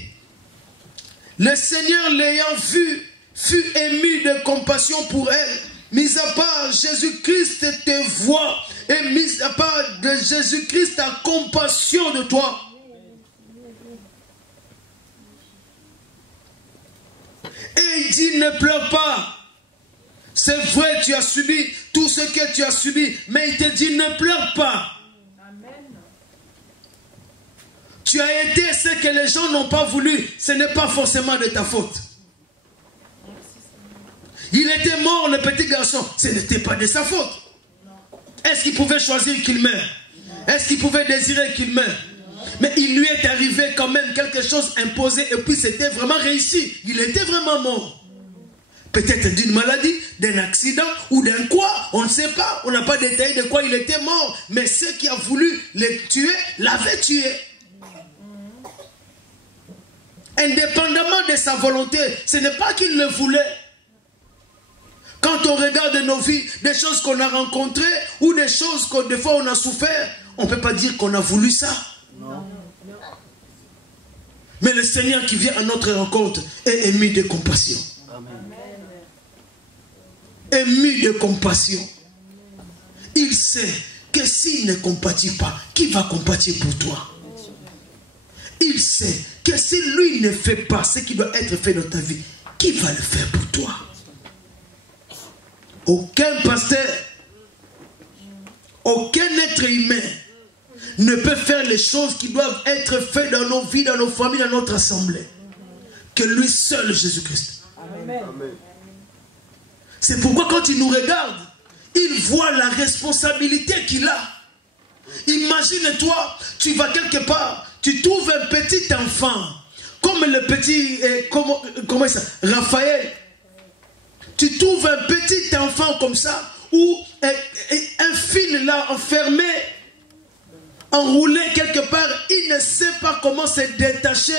le Seigneur l'ayant vu, fut ému de compassion pour elle. Mis à part Jésus-Christ te voit, et mis à part de Jésus-Christ a compassion de toi. Et il dit, ne pleure pas. C'est vrai, tu as subi tout ce que tu as subi, mais il te dit, ne pleure pas. Amen. Tu as été ce que les gens n'ont pas voulu, ce n'est pas forcément de ta faute. Il était mort, le petit garçon, ce n'était pas de sa faute. Est-ce qu'il pouvait choisir qu'il meure? Est-ce qu'il pouvait désirer qu'il meure? Mais il lui est arrivé quand même quelque chose imposé et puis c'était vraiment réussi. Il était vraiment mort. Peut-être d'une maladie, d'un accident ou d'un quoi, on ne sait pas. On n'a pas détaillé de quoi il était mort. Mais ceux qui ont voulu le tuer, l'avaient tué. Indépendamment de sa volonté, ce n'est pas qu'il le voulait. Quand on regarde nos vies, des choses qu'on a rencontrées ou des choses que des fois on a souffert, on ne peut pas dire qu'on a voulu ça. Non. Mais le Seigneur qui vient à notre rencontre est ému de compassion. Amen. Ému de compassion. Il sait que s'il ne compatit pas, qui va compatir pour toi? Il sait que si lui ne fait pas ce qui doit être fait dans ta vie, qui va le faire pour toi? Aucun pasteur, aucun être humain ne peut faire les choses qui doivent être faites dans nos vies, dans nos familles, dans notre assemblée. Que lui seul, Jésus-Christ. C'est pourquoi quand il nous regarde, il voit la responsabilité qu'il a. Imagine-toi, tu vas quelque part, tu trouves un petit enfant, comme le petit, comment ça, Raphaël. Tu trouves un petit enfant comme ça, où un fil là enfermé, enroulé quelque part, il ne sait pas comment se détacher.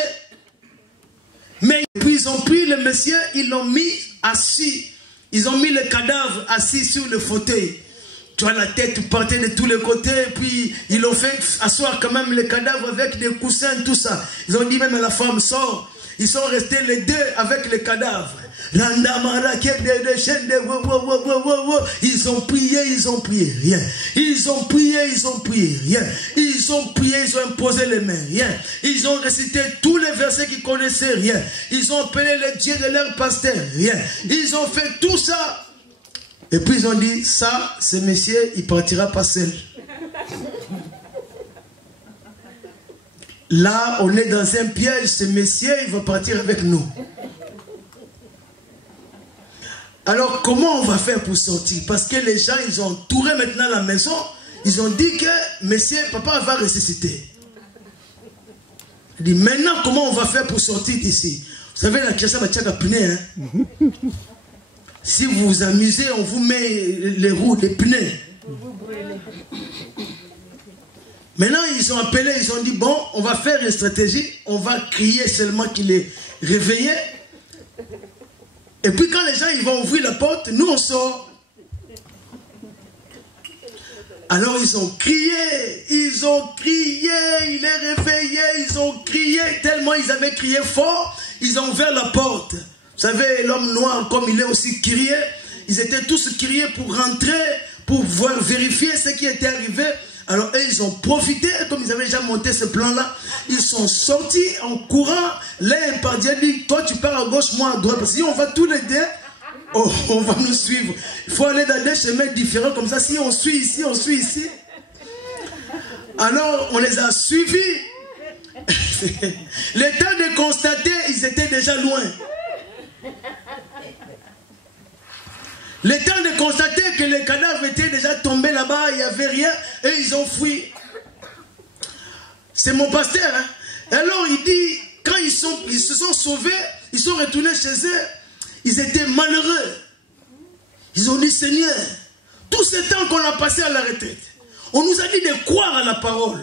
Mais puis ils ont pris le monsieur, ils l'ont mis assis. Ils ont mis le cadavre assis sur le fauteuil. Tu vois, la tête partait de tous les côtés, puis ils l'ont fait asseoir quand même le cadavre avec des coussins, tout ça. Ils ont dit même à la femme, sort. Ils sont restés les deux avec le cadavre. Ils ont prié, rien. Ils ont prié, rien. Ils ont prié, ils ont imposé les mains, rien. Ils ont récité tous les versets qu'ils connaissaient, rien. Ils ont appelé le Dieu de leur pasteur, rien. Ils ont fait tout ça. Et puis ils ont dit, ça, ce monsieur, il partira pas seul. Là, on est dans un piège, ce monsieur, il va partir avec nous. Alors, comment on va faire pour sortir? Parce que les gens, ils ont entouré maintenant la maison. Ils ont dit que monsieur, papa va ressusciter. Il dit, maintenant, comment on va faire pour sortir d'ici? Vous savez, la question va être pneu, hein? Si vous vous amusez, on vous met les roues, les pneus. Maintenant, ils ont appelé, ils ont dit, bon, on va faire une stratégie, on va crier seulement qu'il est réveillé. Et puis quand les gens ils vont ouvrir la porte, nous on sort. Alors ils ont crié, il est réveillé, ils ont crié, tellement ils avaient crié fort, ils ont ouvert la porte. Vous savez, l'homme noir, comme il est aussi crié, ils étaient tous criés pour rentrer, pour voir, vérifier ce qui était arrivé. Alors eux, ils ont profité, comme ils avaient déjà monté ce plan-là, ils sont sortis en courant. L'un par Dieu dit, toi tu pars à gauche, moi à droite. Parce que si on va tous les deux, oh, on va nous suivre. Il faut aller dans des chemins différents comme ça. Si on suit ici, on suit ici. Alors on les a suivis. Le temps de constater, ils étaient déjà loin. Le temps de constater que les cadavres étaient déjà tombés là-bas, il n'y avait rien, et ils ont fui. C'est mon pasteur. Hein? Alors il dit, quand ils se sont sauvés, ils sont retournés chez eux, ils étaient malheureux. Ils ont dit, Seigneur, tout ce temps qu'on a passé à la retraite, on nous a dit de croire à la parole.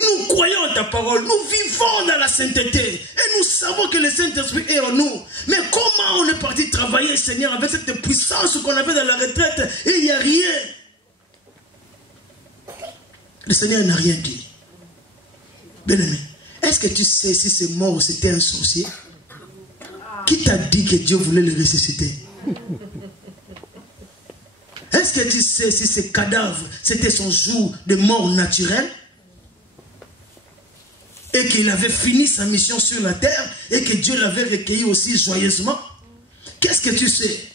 Nous croyons à ta parole, nous vivons dans la sainteté et nous savons que le Saint-Esprit est en nous. Mais comment on est parti travailler, Seigneur, avec cette puissance qu'on avait dans la retraite et il n'y a rien. Le Seigneur n'a rien dit. Bien-aimé, est-ce que tu sais si ce mort c'était un sorcier? Qui t'a dit que Dieu voulait le ressusciter? Est-ce que tu sais si ce cadavre c'était son jour de mort naturelle? Et qu'il avait fini sa mission sur la terre et que Dieu l'avait recueilli aussi joyeusement. Qu'est-ce que tu sais?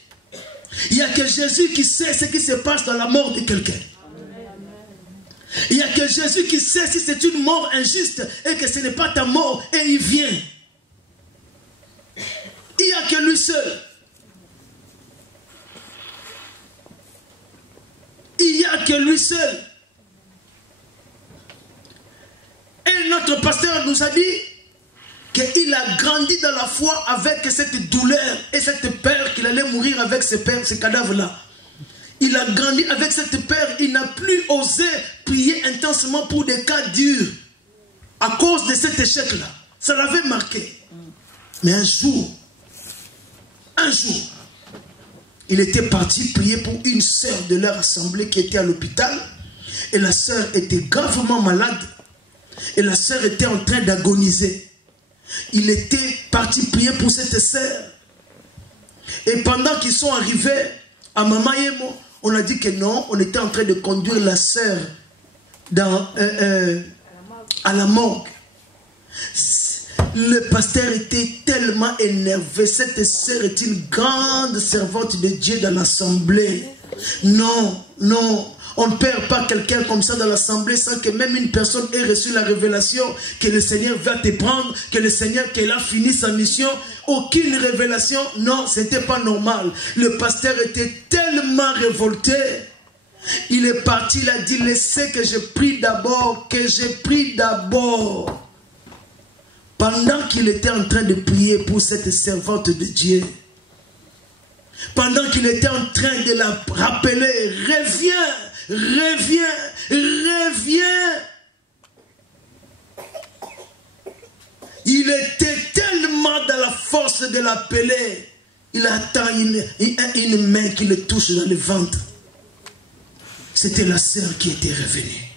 Il n'y a que Jésus qui sait ce qui se passe dans la mort de quelqu'un. Il n'y a que Jésus qui sait si c'est une mort injuste et que ce n'est pas ta mort et il vient. Il n'y a que lui seul. Il n'y a que lui seul. Et notre pasteur nous a dit qu'il a grandi dans la foi avec cette douleur et cette peur qu'il allait mourir avec ce cadavre-là. Il a grandi avec cette peur, il n'a plus osé prier intensement pour des cas durs à cause de cet échec-là. Ça l'avait marqué. Mais un jour, il était parti prier pour une sœur de leur assemblée qui était à l'hôpital et la sœur était gravement malade. Et la sœur était en train d'agoniser. Il était parti prier pour cette sœur. Et pendant qu'ils sont arrivés à Mamayemo, on a dit que non, on était en train de conduire la sœur à la morgue. Le pasteur était tellement énervé. Cette sœur est une grande servante de Dieu dans l'assemblée. Non, non. On ne perd pas quelqu'un comme ça dans l'assemblée sans que même une personne ait reçu la révélation que le Seigneur va te prendre, que le Seigneur, qu'il a fini sa mission. Aucune révélation, non, ce n'était pas normal. Le pasteur était tellement révolté. Il est parti, il a dit, laissez que je prie d'abord, Pendant qu'il était en train de prier pour cette servante de Dieu, pendant qu'il était en train de la rappeler, reviens. Il était tellement dans la force de l'appeler. Il attend une main qui le touche dans le ventre. C'était la sœur qui était revenue.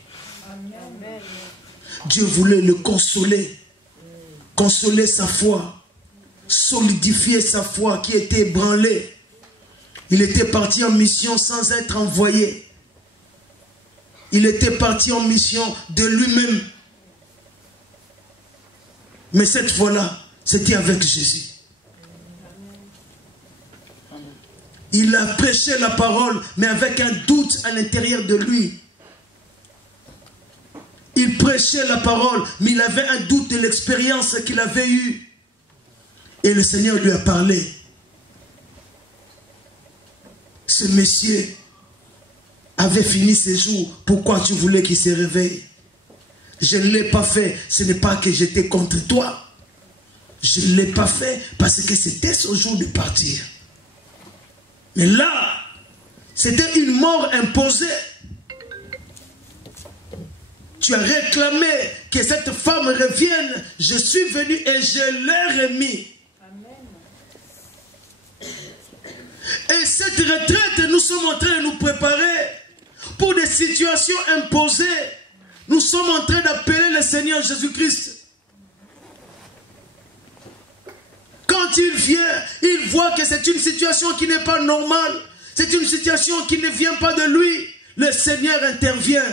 Dieu voulait le consoler. Consoler sa foi. Solidifier sa foi qui était ébranlée. Il était parti en mission sans être envoyé. Il était parti en mission de lui-même. Mais cette fois-là, c'était avec Jésus. Il a prêché la parole, mais avec un doute à l'intérieur de lui. Il prêchait la parole, mais il avait un doute de l'expérience qu'il avait eue. Et le Seigneur lui a parlé. Ce monsieur avait fini ses jours. Pourquoi tu voulais qu'il se réveille? Je ne l'ai pas fait. Ce n'est pas que j'étais contre toi. Je ne l'ai pas fait parce que c'était son jour de partir. Mais là, c'était une mort imposée. tu as réclamé que cette femme revienne. Je suis venu et je l'ai remis. Et cette retraite, nous sommes en train de nous préparer pour des situations imposées. Nous sommes en train d'appeler le Seigneur Jésus-Christ. Quand il vient, il voit que c'est une situation qui n'est pas normale. C'est une situation qui ne vient pas de lui. Le Seigneur intervient.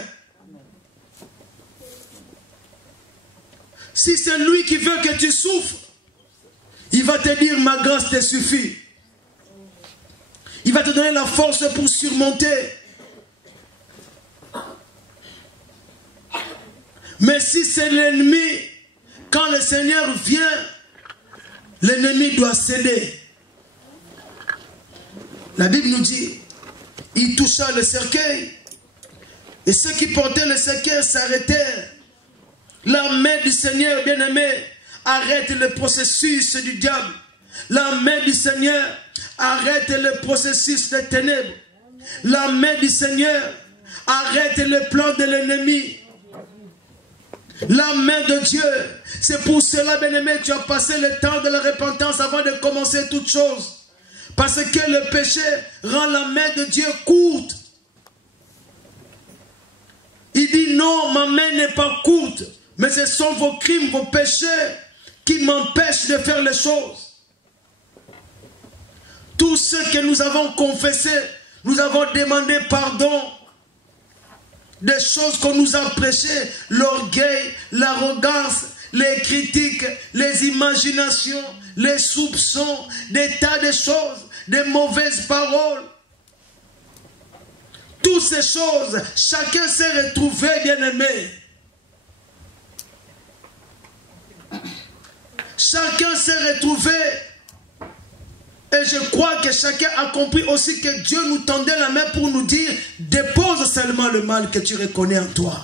Si c'est lui qui veut que tu souffres, il va te dire, ma grâce te suffit. Il va te donner la force pour surmonter. Mais si c'est l'ennemi, quand le Seigneur vient, l'ennemi doit céder. La Bible nous dit, il toucha le cercueil, et ceux qui portaient le cercueil s'arrêtèrent. La main du Seigneur, bien-aimé, arrête le processus du diable. La main du Seigneur arrête le processus des ténèbres. La main du Seigneur arrête le plan de l'ennemi. La main de Dieu. C'est pour cela, bien-aimé, tu as passé le temps de la repentance avant de commencer toute chose. Parce que le péché rend la main de Dieu courte. Il dit non, ma main n'est pas courte, mais ce sont vos crimes, vos péchés qui m'empêchent de faire les choses. Tout ce que nous avons confessé, nous avons demandé pardon. Des choses qu'on nous a prêchées, l'orgueil, l'arrogance, les critiques, les imaginations, les soupçons, des tas de choses, des mauvaises paroles. Toutes ces choses, chacun s'est retrouvé, bien-aimé. Chacun s'est retrouvé. Et je crois que chacun a compris aussi que Dieu nous tendait la main pour nous dire, dépose seulement le mal que tu reconnais en toi.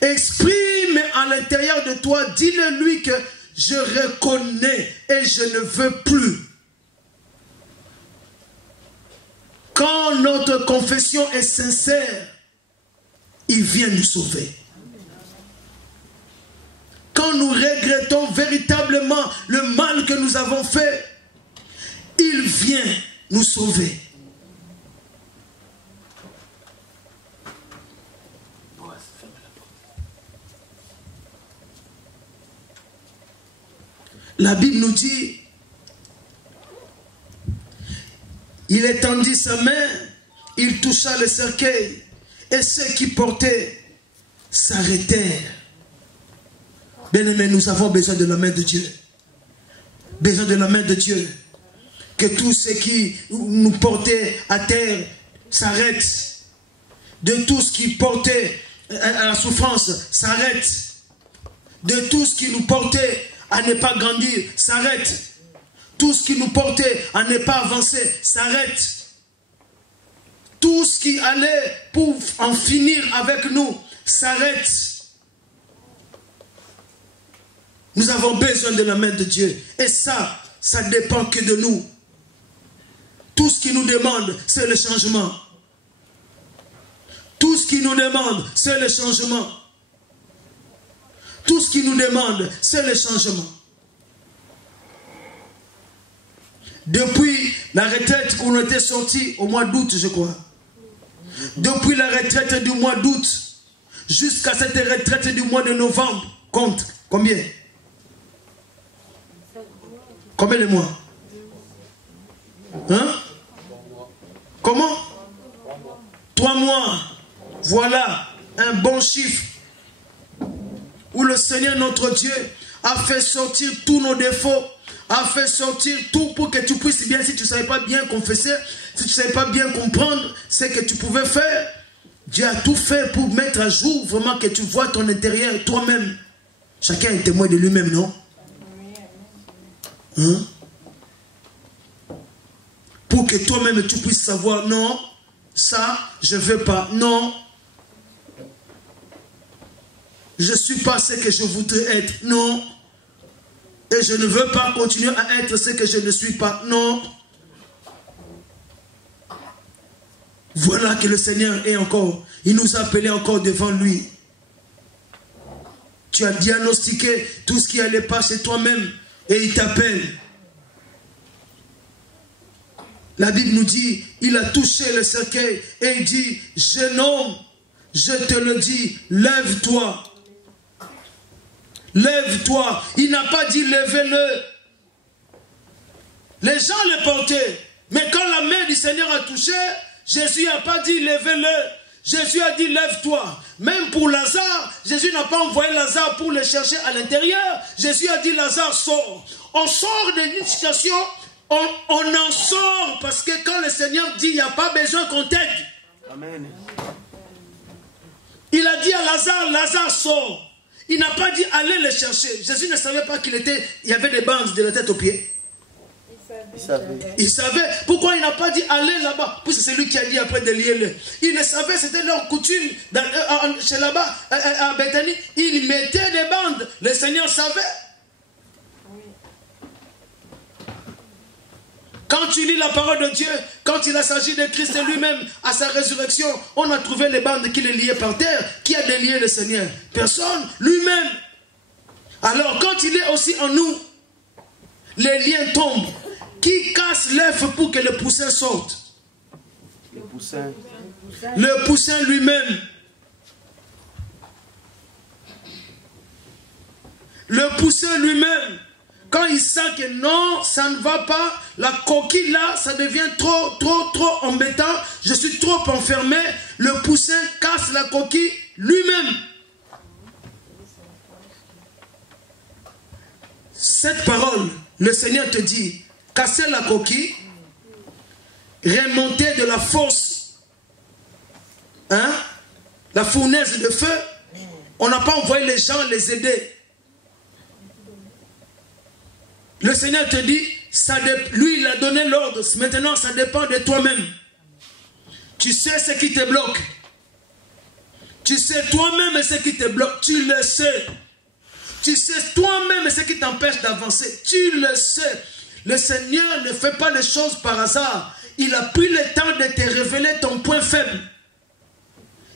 Exprime à l'intérieur de toi, dis-le lui que je reconnais et je ne veux plus. Quand notre confession est sincère, il vient nous sauver. Quand nous regrettons véritablement le mal que nous avons fait, il vient nous sauver. La Bible nous dit, il étendit sa main, il toucha le cercueil, et ceux qui portaient s'arrêtèrent. Bien-aimés, nous avons besoin de la main de Dieu. Besoin de la main de Dieu. Que tous ceux qui nous portaient à terre s'arrêtent. De tout ce qui portait à la souffrance s'arrête. De tout ce qui nous portait à ne pas grandir s'arrête. Tout ce qui nous portait à ne pas avancer s'arrête. Tout ce qui allait pour en finir avec nous s'arrête. Nous avons besoin de la main de Dieu. Et ça dépend que de nous. Tout ce qu'il nous demande, c'est le changement. Tout ce qu'il nous demande, c'est le changement. Tout ce qu'il nous demande, c'est le changement. Depuis la retraite qu'on était sorti au mois d'août, je crois. Depuis la retraite du mois d'août jusqu'à cette retraite du mois de novembre, compte combien? Combien de mois? Hein? Comment? 3 mois. Voilà un bon chiffre où le Seigneur notre Dieu a fait sortir tous nos défauts, a fait sortir tout pour que tu puisses bien, si tu ne savais pas bien confesser, si tu ne savais pas bien comprendre ce que tu pouvais faire, Dieu a tout fait pour mettre à jour vraiment que tu vois ton intérieur toi-même. Chacun est témoin de lui-même, non? Hein? Pour que toi-même tu puisses savoir, non, ça, je ne veux pas, non, je ne suis pas ce que je voudrais être, non, et je ne veux pas continuer à être ce que je ne suis pas, non. Voilà que le Seigneur est encore, il nous a appelés encore devant lui. Tu as diagnostiqué tout ce qui allait pas chez toi-même et il t'appelle. La Bible nous dit, il a touché le cercueil et il dit, jeune homme, je te le dis, lève-toi. Lève-toi. Il n'a pas dit levez-le. Les gens le portaient. Mais quand la main du Seigneur a touché, Jésus n'a pas dit levez-le. Jésus a dit lève-toi. Même pour Lazare, Jésus n'a pas envoyé Lazare pour le chercher à l'intérieur. Jésus a dit Lazare sort. On sort d'une situation, on en sort parce que quand le Seigneur dit il n'y a pas besoin qu'on t'aide. Amen. Il a dit à Lazare, Lazare sort. Il n'a pas dit allez le chercher. Jésus ne savait pas qu'il y avait des bandes de la tête aux pieds. Il savait. Pourquoi il n'a pas dit allez là-bas? Puisque c'est lui qui a dit après de lier-le. Il le savait, c'était leur coutume. Chez là-bas, à Bethanie, il mettait des bandes. Le Seigneur savait. Quand tu lis la parole de Dieu, quand il a s'agi de Christ lui-même, à sa résurrection, on a trouvé les bandes qui le liaient par terre. Qui a délié le Seigneur? Personne, lui-même. Alors quand il est aussi en nous, les liens tombent. Qui casse l'œuf pour que le poussin sorte? Le poussin. Le poussin lui-même. Le poussin lui-même. Quand il sent que non, ça ne va pas, la coquille là, ça devient trop embêtant, je suis trop enfermé, le poussin casse la coquille lui-même. Cette parole, le Seigneur te dit, casser la coquille, remonter de la fosse, hein, la fournaise de feu, on n'a pas envoyé les gens les aider. Le Seigneur te dit, lui il a donné l'ordre, maintenant ça dépend de toi-même. Tu sais ce qui te bloque. Tu sais toi-même ce qui te bloque, tu le sais. Tu sais toi-même ce qui t'empêche d'avancer, tu le sais. Le Seigneur ne fait pas les choses par hasard. Il a pris le temps de te révéler ton point faible.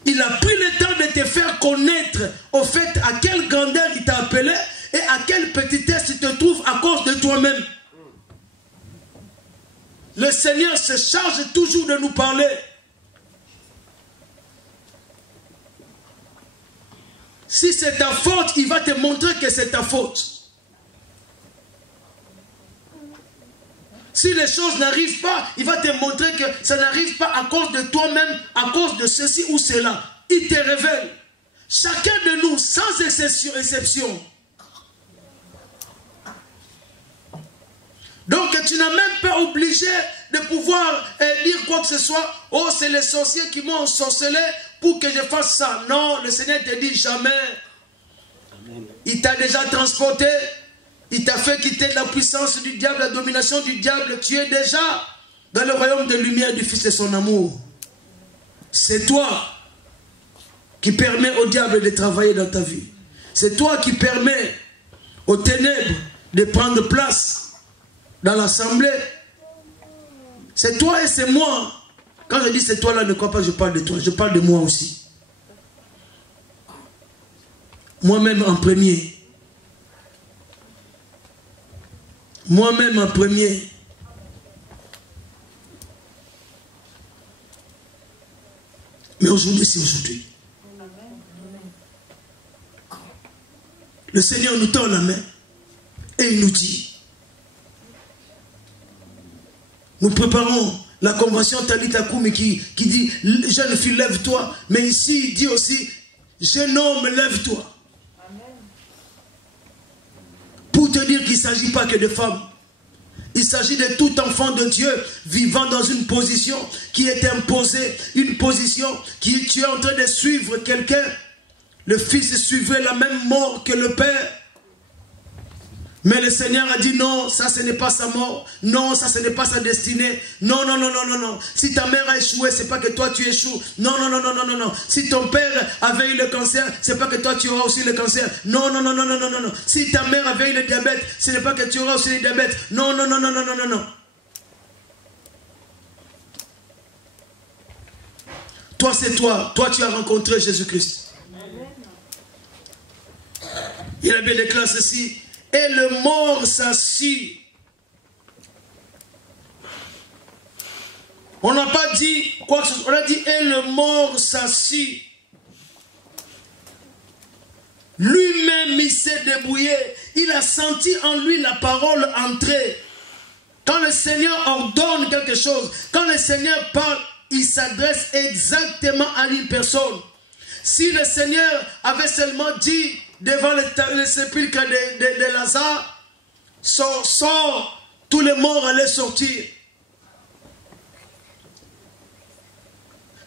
Il a pris le temps de te faire connaître au fait à quelle grandeur il t'a appelé et à quelle petitesse tu te trouves à cause de toi-même. Le Seigneur se charge toujours de nous parler. Si c'est ta faute, il va te montrer que c'est ta faute. Si les choses n'arrivent pas, il va te montrer que ça n'arrive pas à cause de toi-même, à cause de ceci ou cela. Il te révèle. Chacun de nous, sans exception. Donc tu n'as même pas obligé de pouvoir dire quoi que ce soit. Oh, c'est les sorciers qui m'ont ensorcelé pour que je fasse ça. Non, le Seigneur te dit jamais. Amen. Il t'a déjà transporté. Il t'a fait quitter la puissance du diable, la domination du diable. Tu es déjà dans le royaume de lumière du Fils de son amour. C'est toi qui permets au diable de travailler dans ta vie. C'est toi qui permets aux ténèbres de prendre place dans l'assemblée. C'est toi et c'est moi. Quand je dis c'est toi là, ne crois pas que je parle de toi. Je parle de moi aussi. Moi-même en premier. Moi-même en premier. Mais aujourd'hui, c'est aujourd'hui. Le Seigneur nous tend la main et il nous dit, nous préparons la convention Talita Koumi qui dit, jeune fille, lève-toi. Mais ici, il dit aussi, jeune homme, lève-toi. Pour te dire qu'il ne s'agit pas que de femmes. Il s'agit de tout enfant de Dieu vivant dans une position qui est imposée, une position qui tu es en train de suivre quelqu'un. Le Fils suivait la même mort que le Père. Mais le Seigneur a dit non, ça ce n'est pas sa mort. Non, ça ce n'est pas sa destinée. Non, non, non, non, non, non. Si ta mère a échoué, c'est pas que toi tu échoues. Non, non, non, non, non, non, non. Si ton père avait eu le cancer, c'est pas que toi tu auras aussi le cancer. Non, non, non, non, non, non, non, non. Si ta mère avait eu le diabète, ce n'est pas que tu auras aussi le diabète. Non, non, non, non, non, non, non, non. Toi, c'est toi. Toi, tu as rencontré Jésus-Christ. Il a bien déclaré ceci. Et le mort s'assit. On n'a pas dit quoi que ce soit. On a dit et le mort s'assit. Lui-même, il s'est débrouillé. Il a senti en lui la parole entrer. Quand le Seigneur ordonne quelque chose, quand le Seigneur parle, il s'adresse exactement à une personne. Si le Seigneur avait seulement dit devant le sépulcre de Lazare, sors, tous les morts allaient sortir.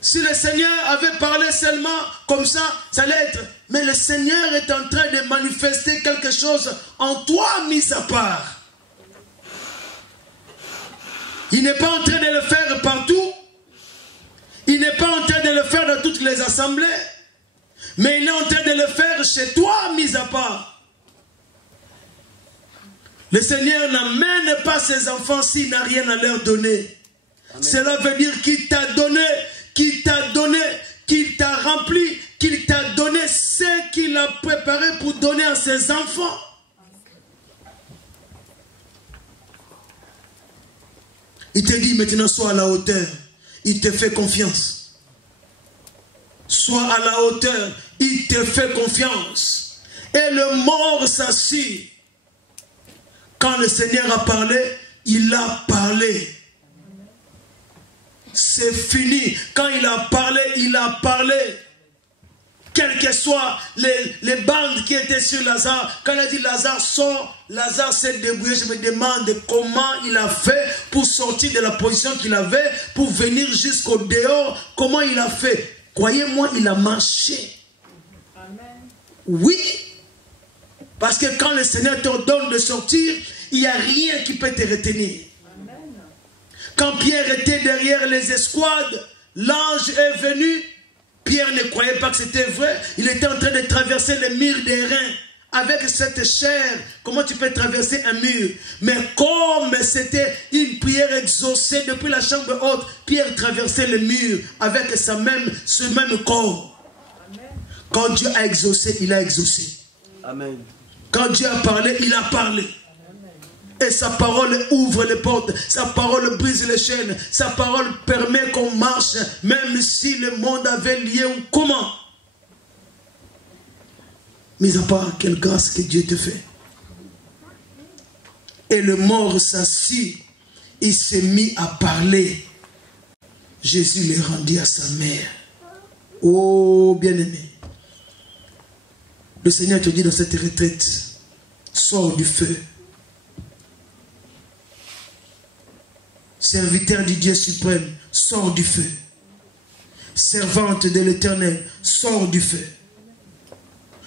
Si le Seigneur avait parlé seulement comme ça, ça allait être. Mais le Seigneur est en train de manifester quelque chose en toi, mis à part. Il n'est pas en train de le faire partout. Il n'est pas en train de le faire dans toutes les assemblées. Mais il est en train de le faire chez toi, mis à part. Le Seigneur n'amène pas ses enfants s'il n'a rien à leur donner. Amen. Cela veut dire qu'il t'a donné, qu'il t'a rempli, qu'il t'a donné ce qu'il a préparé pour donner à ses enfants. Il te dit maintenant, sois à la hauteur. Il te fait confiance. Sois à la hauteur. Il te fait confiance. Et le mort s'assit. Quand le Seigneur a parlé, il a parlé. C'est fini. Quand il a parlé, il a parlé. Quelles que soient les bandes qui étaient sur Lazare, quand il a dit Lazare sort, Lazare s'est débrouillé. Je me demande comment il a fait pour sortir de la position qu'il avait, pour venir jusqu'au dehors. Comment il a fait? Croyez-moi, il a marché. Amen. Oui. Parce que quand le Seigneur te donne de sortir, il n'y a rien qui peut te retenir. Amen. Quand Pierre était derrière les escouades, l'ange est venu. Pierre ne croyait pas que c'était vrai. Il était en train de traverser les murs des reins. Avec cette chair, comment tu peux traverser un mur? Mais comme c'était une prière exaucée depuis la chambre haute, Pierre traversait le mur avec ce même corps. Amen. Quand Dieu a exaucé, il a exaucé. Amen. Quand Dieu a parlé, il a parlé. Et sa parole ouvre les portes, sa parole brise les chaînes, sa parole permet qu'on marche, même si le monde avait lié ou comment. Mis à part, quelle grâce que Dieu te fait. Et le mort s'assit, il s'est mis à parler. Jésus le rendit à sa mère. Oh, bien-aimé. Le Seigneur te dit dans cette retraite, sors du feu. Serviteur du Dieu suprême, sors du feu. Servante de l'Éternel, sors du feu.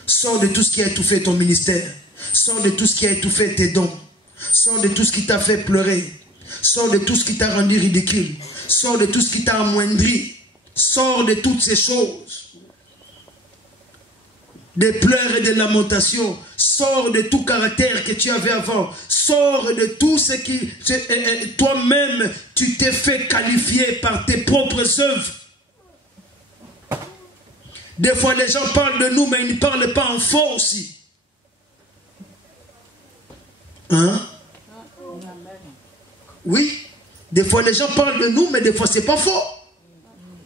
Sors de tout ce qui a étouffé ton ministère. Sors de tout ce qui a étouffé tes dons. Sors de tout ce qui t'a fait pleurer. Sors de tout ce qui t'a rendu ridicule. Sors de tout ce qui t'a amoindri. Sors de toutes ces choses. Des pleurs et des lamentations. Sors de tout caractère que tu avais avant. Sors de tout ce qui... Toi-même, tu t'es fait qualifier par tes propres œuvres. Des fois, les gens parlent de nous, mais ils ne parlent pas en faux aussi. Hein? Oui. Des fois, les gens parlent de nous, mais des fois, ce n'est pas faux.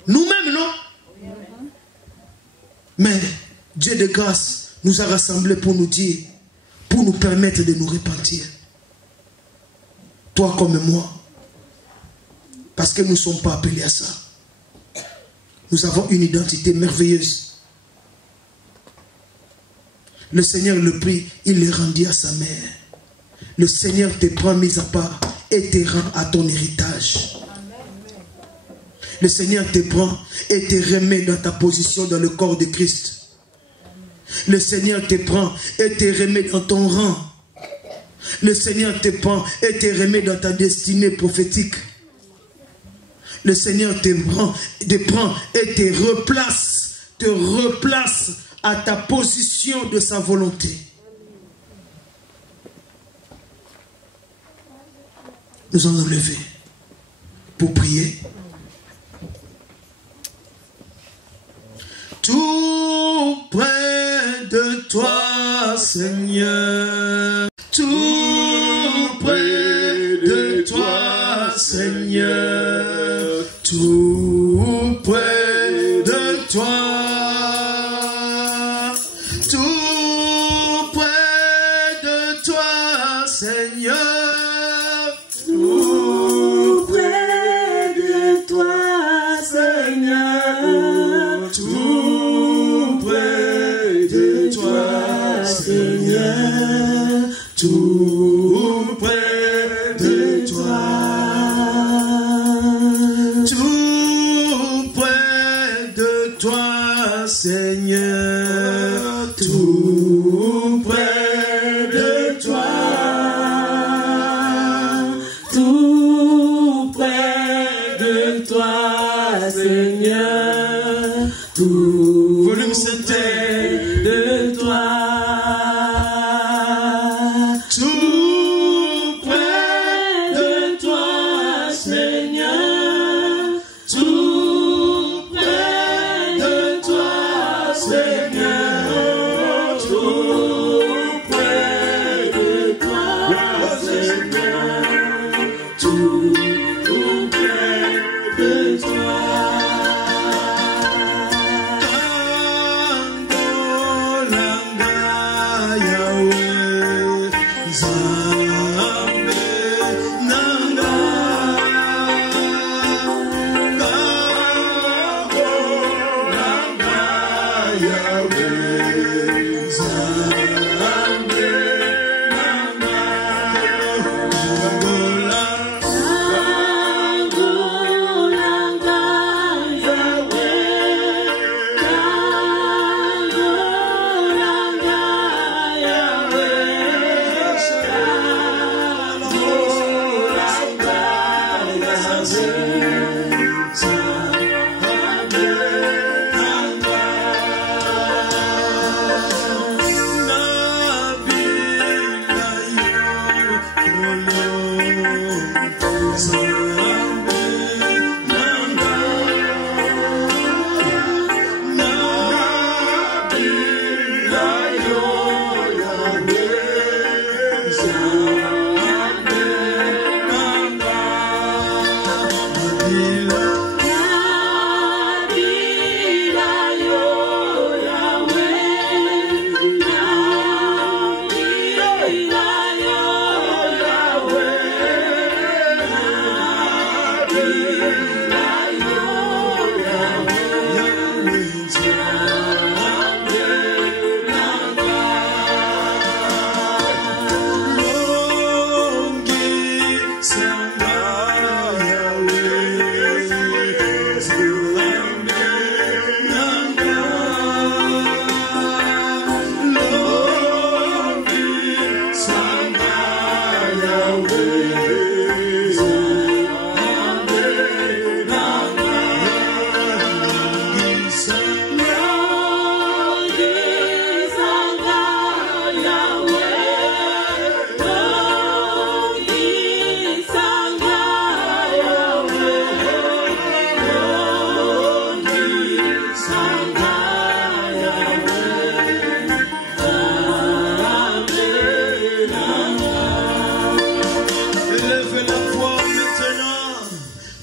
Nous-mêmes, non? Mais Dieu de grâce nous a rassemblés pour nous dire, pour nous permettre de nous repentir. Toi comme moi. Parce que nous ne sommes pas appelés à ça. Nous avons une identité merveilleuse. Le Seigneur le prit, il le rendit à sa mère. Le Seigneur te prend mis à part et te rend à ton héritage. Le Seigneur te prend et te remet dans ta position dans le corps de Christ. Le Seigneur te prend et te remet dans ton rang. Le Seigneur te prend et te remet dans ta destinée prophétique. Le Seigneur te prend et te replace à ta position de sa volonté. Nous allons nous lever pour prier. tout près de toi, Seigneur. Tout près de toi, Seigneur. Tout près de toi. Tout près de toi, Seigneur. Tout près de toi, Seigneur. Tout près de toi, Seigneur. Tout près de toi. Tout près de toi, Seigneur. Tout près de toi. Tout près de toi, Seigneur. Tout Volume synthé. de toi. Tout Près de toi, Seigneur. Tout près de toi, Seigneur. Tout près de toi, Seigneur. Tout près de toi.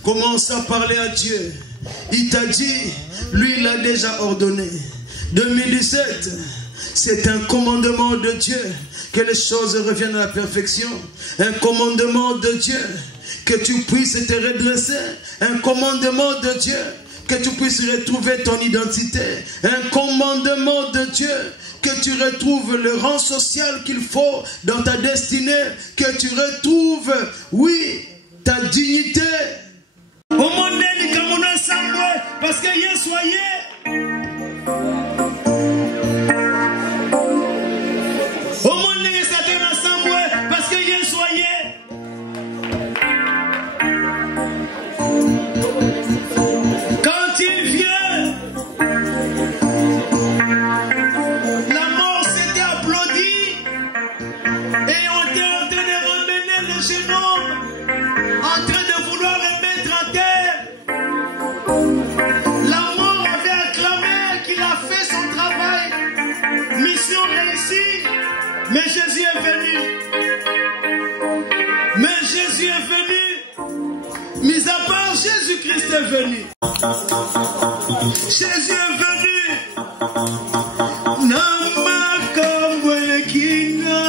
Commence à parler à Dieu. Il t'a dit, lui il a déjà ordonné. 2017, c'est un commandement de Dieu que les choses reviennent à la perfection. Un commandement de Dieu que tu puisses te redresser. Un commandement de Dieu que tu puisses retrouver ton identité. Un commandement de Dieu que tu retrouves le rang social qu'il faut dans ta destinée. Que tu retrouves, oui, ta dignité. Au monde ni comme on ensemble parce que y soyez. Au monde ni ça t'en ensemble parce que y soyez. Quand il vient, la mort s'était applaudie et on était en train de ramener le jeune homme en train de vouloir le mettre en terre. La mort avait Mais Jésus est venu. Mais Jésus est venu. Mis à part Jésus-Christ est venu. Jésus est venu. Namakambwe kinga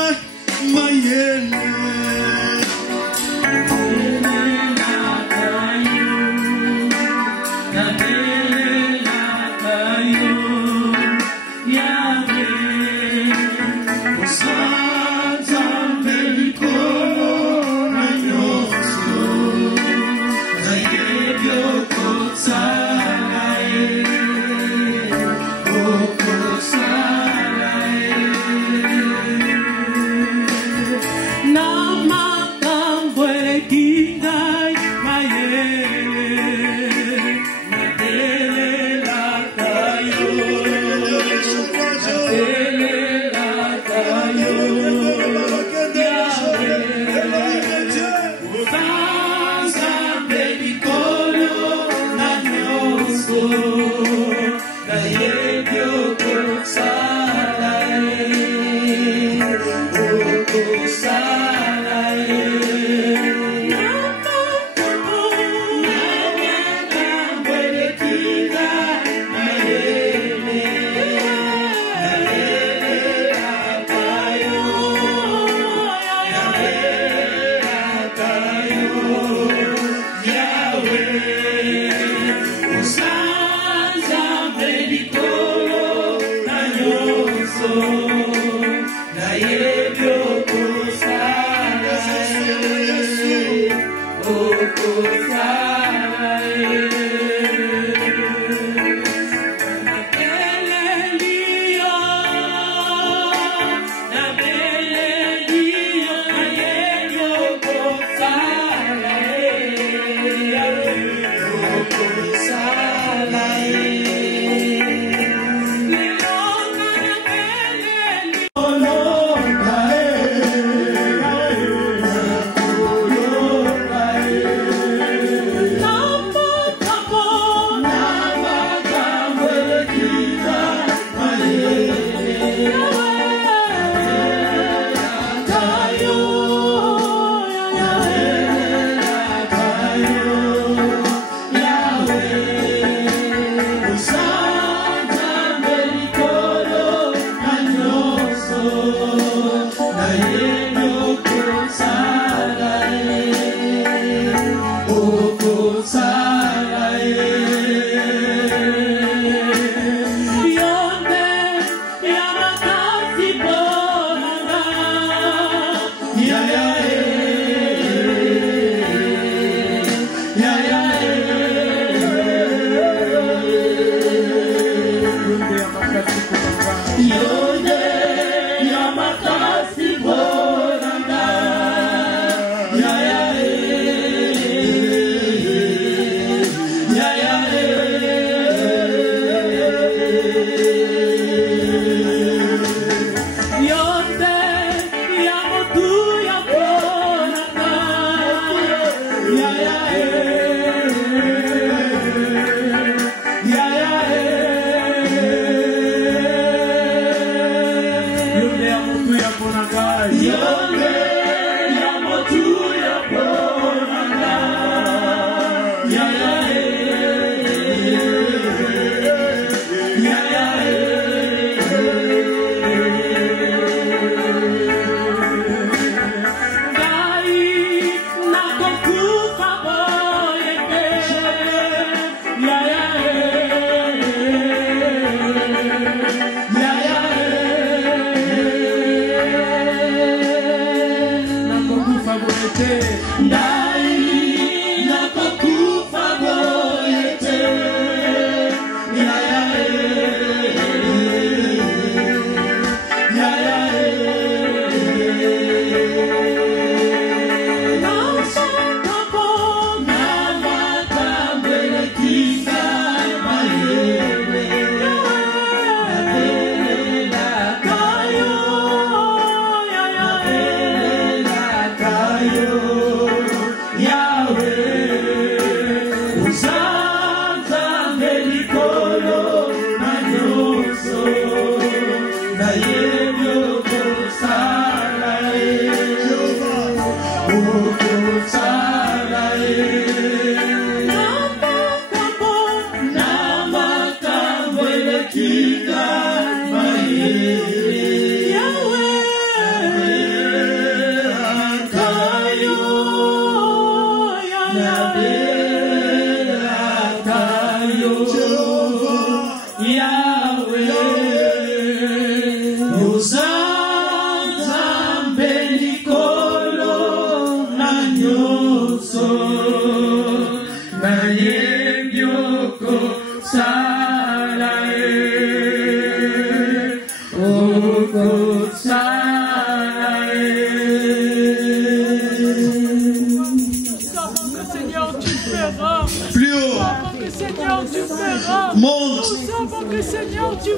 mayele.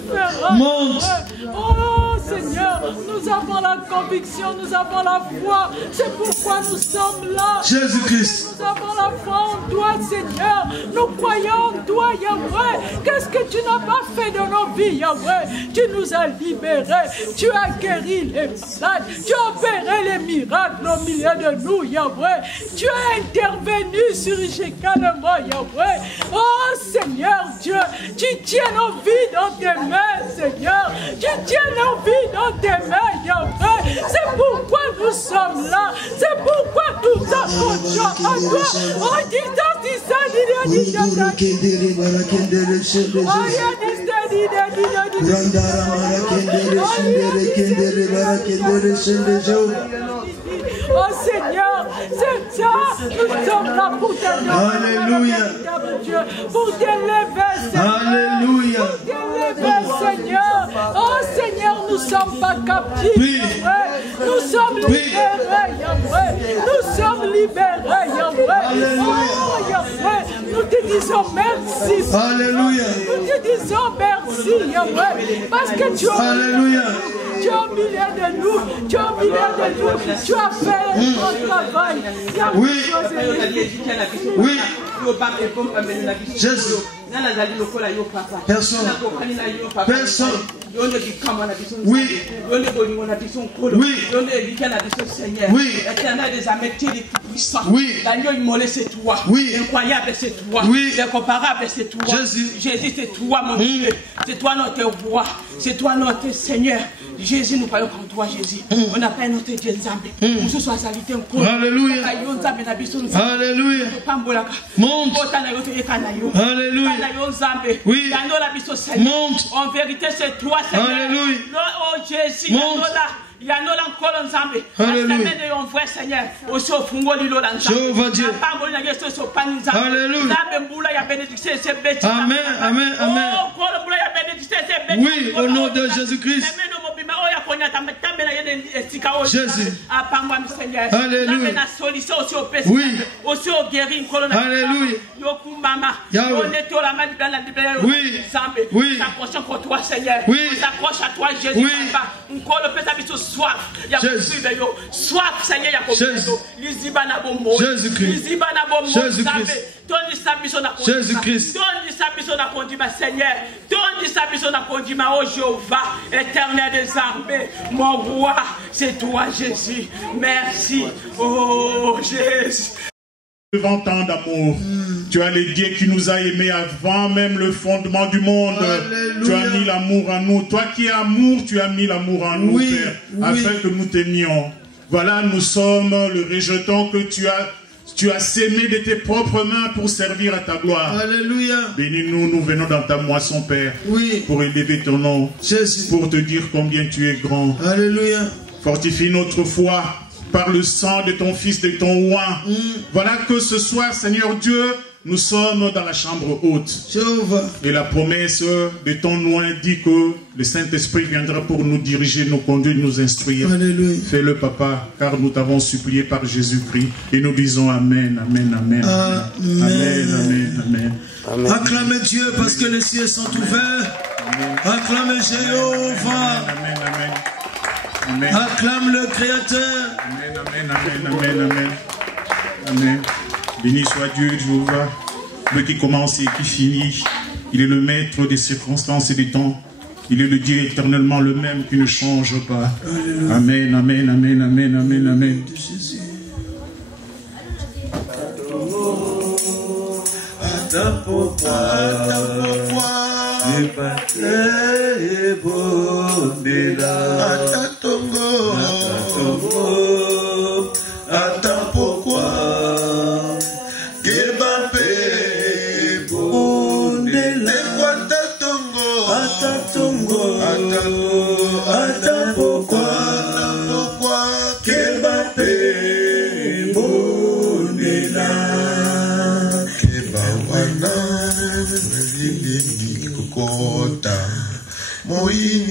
différent. Monte. Oh Seigneur, nous avons la conviction, nous avons la foi. C'est pourquoi nous sommes là. Jésus-Christ. Nous avons la foi en toi, Seigneur. Nous croyons en toi, Yahweh. Qu'est-ce que tu n'as pas fait de nos vies, Yahweh? Tu nous as libérés. Tu as guéri les malades. Tu as opéré les miracles au milieu de nous, Yahweh. Tu as intervenu sur Ishekalembo, Yahweh. Oh Seigneur Dieu, tu tiens nos vies dans tes mains, Seigneur. Tu tiens nos vies dans tes mains, Yahweh. C'est pourquoi nous sommes là. C'est pourquoi nous approchons à toi. Oh, oh Seigneur, c'est ça, nous sommes là pour t'adorer. Alléluia. Pour t'élever, Seigneur. Alléluia. Pour t'élever, Seigneur. Oh Seigneur, nous ne sommes pas captifs. Oui. Nous sommes libérés, Yahweh. Nous sommes libérés, Yahweh. Oh Yahweh, nous te disons merci. Alléluia. Nous te disons merci, Yahweh. Parce que tu as... Alléluia. Tu es au milieu de nous, tu es au milieu de nous, tu as fait ton travail. Oui. Oui. Jésus. Personne. Personne. Oui. Oui. Oui. Éternel des armées, tu es le plus puissant. Oui. L'agneau immolé, c'est toi. Oui. Incroyable, c'est toi. Oui. Incomparable, c'est toi. Jésus. Jésus, c'est toi, mon Dieu. C'est toi notre roi. C'est toi notre Seigneur. Jésus, nous croyons en toi, Jésus. On n'a pas un autre Dieu Nzambe. Nous sommes salités encore. Alléluia. Alléluia. Monte. Alléluia. Oui. Monte. En vérité, c'est toi, Seigneur. Alléluia. Oh Jésus. Monte. Il y a un encore Nzambe. Alléluia. Seigneur. Aussi au fungo lilo la Nzambe. Jéhovah Dieu. Alléluia. Amen. Amen. Amen. Oui, au nom de Jésus-Christ. Jésus. Alléluia. Oui. Alléluia. Yahweh. Oui. Oui. S'accroche contre toi, Seigneur. Oui. S'accroche à toi, Jésus. Oui. Soif. Soif, Seigneur. Jésus-Christ. Jésus-Christ. Seigneur. Oh Jéhovah, éternel des armées, mon roi, c'est toi, Jésus. Merci. Oh Jésus. Devant tant d'amour, tu as les dieux qui nous a aimés avant même le fondement du monde. Alléluia. Tu as mis l'amour en nous. Toi qui es amour, tu as mis l'amour en nous, Oui, Père, oui. afin que nous t'aimions. Voilà, nous sommes le rejeton que tu as sémé de tes propres mains pour servir à ta gloire. Alléluia. Bénis-nous, nous venons dans ta moisson, Père, Oui. pour élever ton nom, Jésus. pour te dire combien tu es grand. Alléluia. Fortifie notre foi par le sang de ton Fils, de ton oint. Voilà que ce soir, Seigneur Dieu, nous sommes dans la chambre haute. Jéhovah. Et la promesse de ton oint dit que le Saint-Esprit viendra pour nous diriger, nous conduire, nous instruire. Alléluia. Fais-le, Papa, car nous t'avons supplié par Jésus-Christ. Et nous disons Amen, Amen, Amen. Amen. Amen, Amen, Amen. Amen. Acclamez Dieu parce que les cieux sont ouverts. Acclamez Jéhovah. Amen, Amen. Amen. Acclame le Créateur. Amen, Amen, Amen, Amen, Amen. Amen. Béni soit Dieu, Jéhovah, le qui commence et qui finit. Il est le maître des circonstances et des temps. Il est le Dieu éternellement le même qui ne change pas. Alléluia. Amen, Amen, Amen, Amen, Amen, Amen. Moïse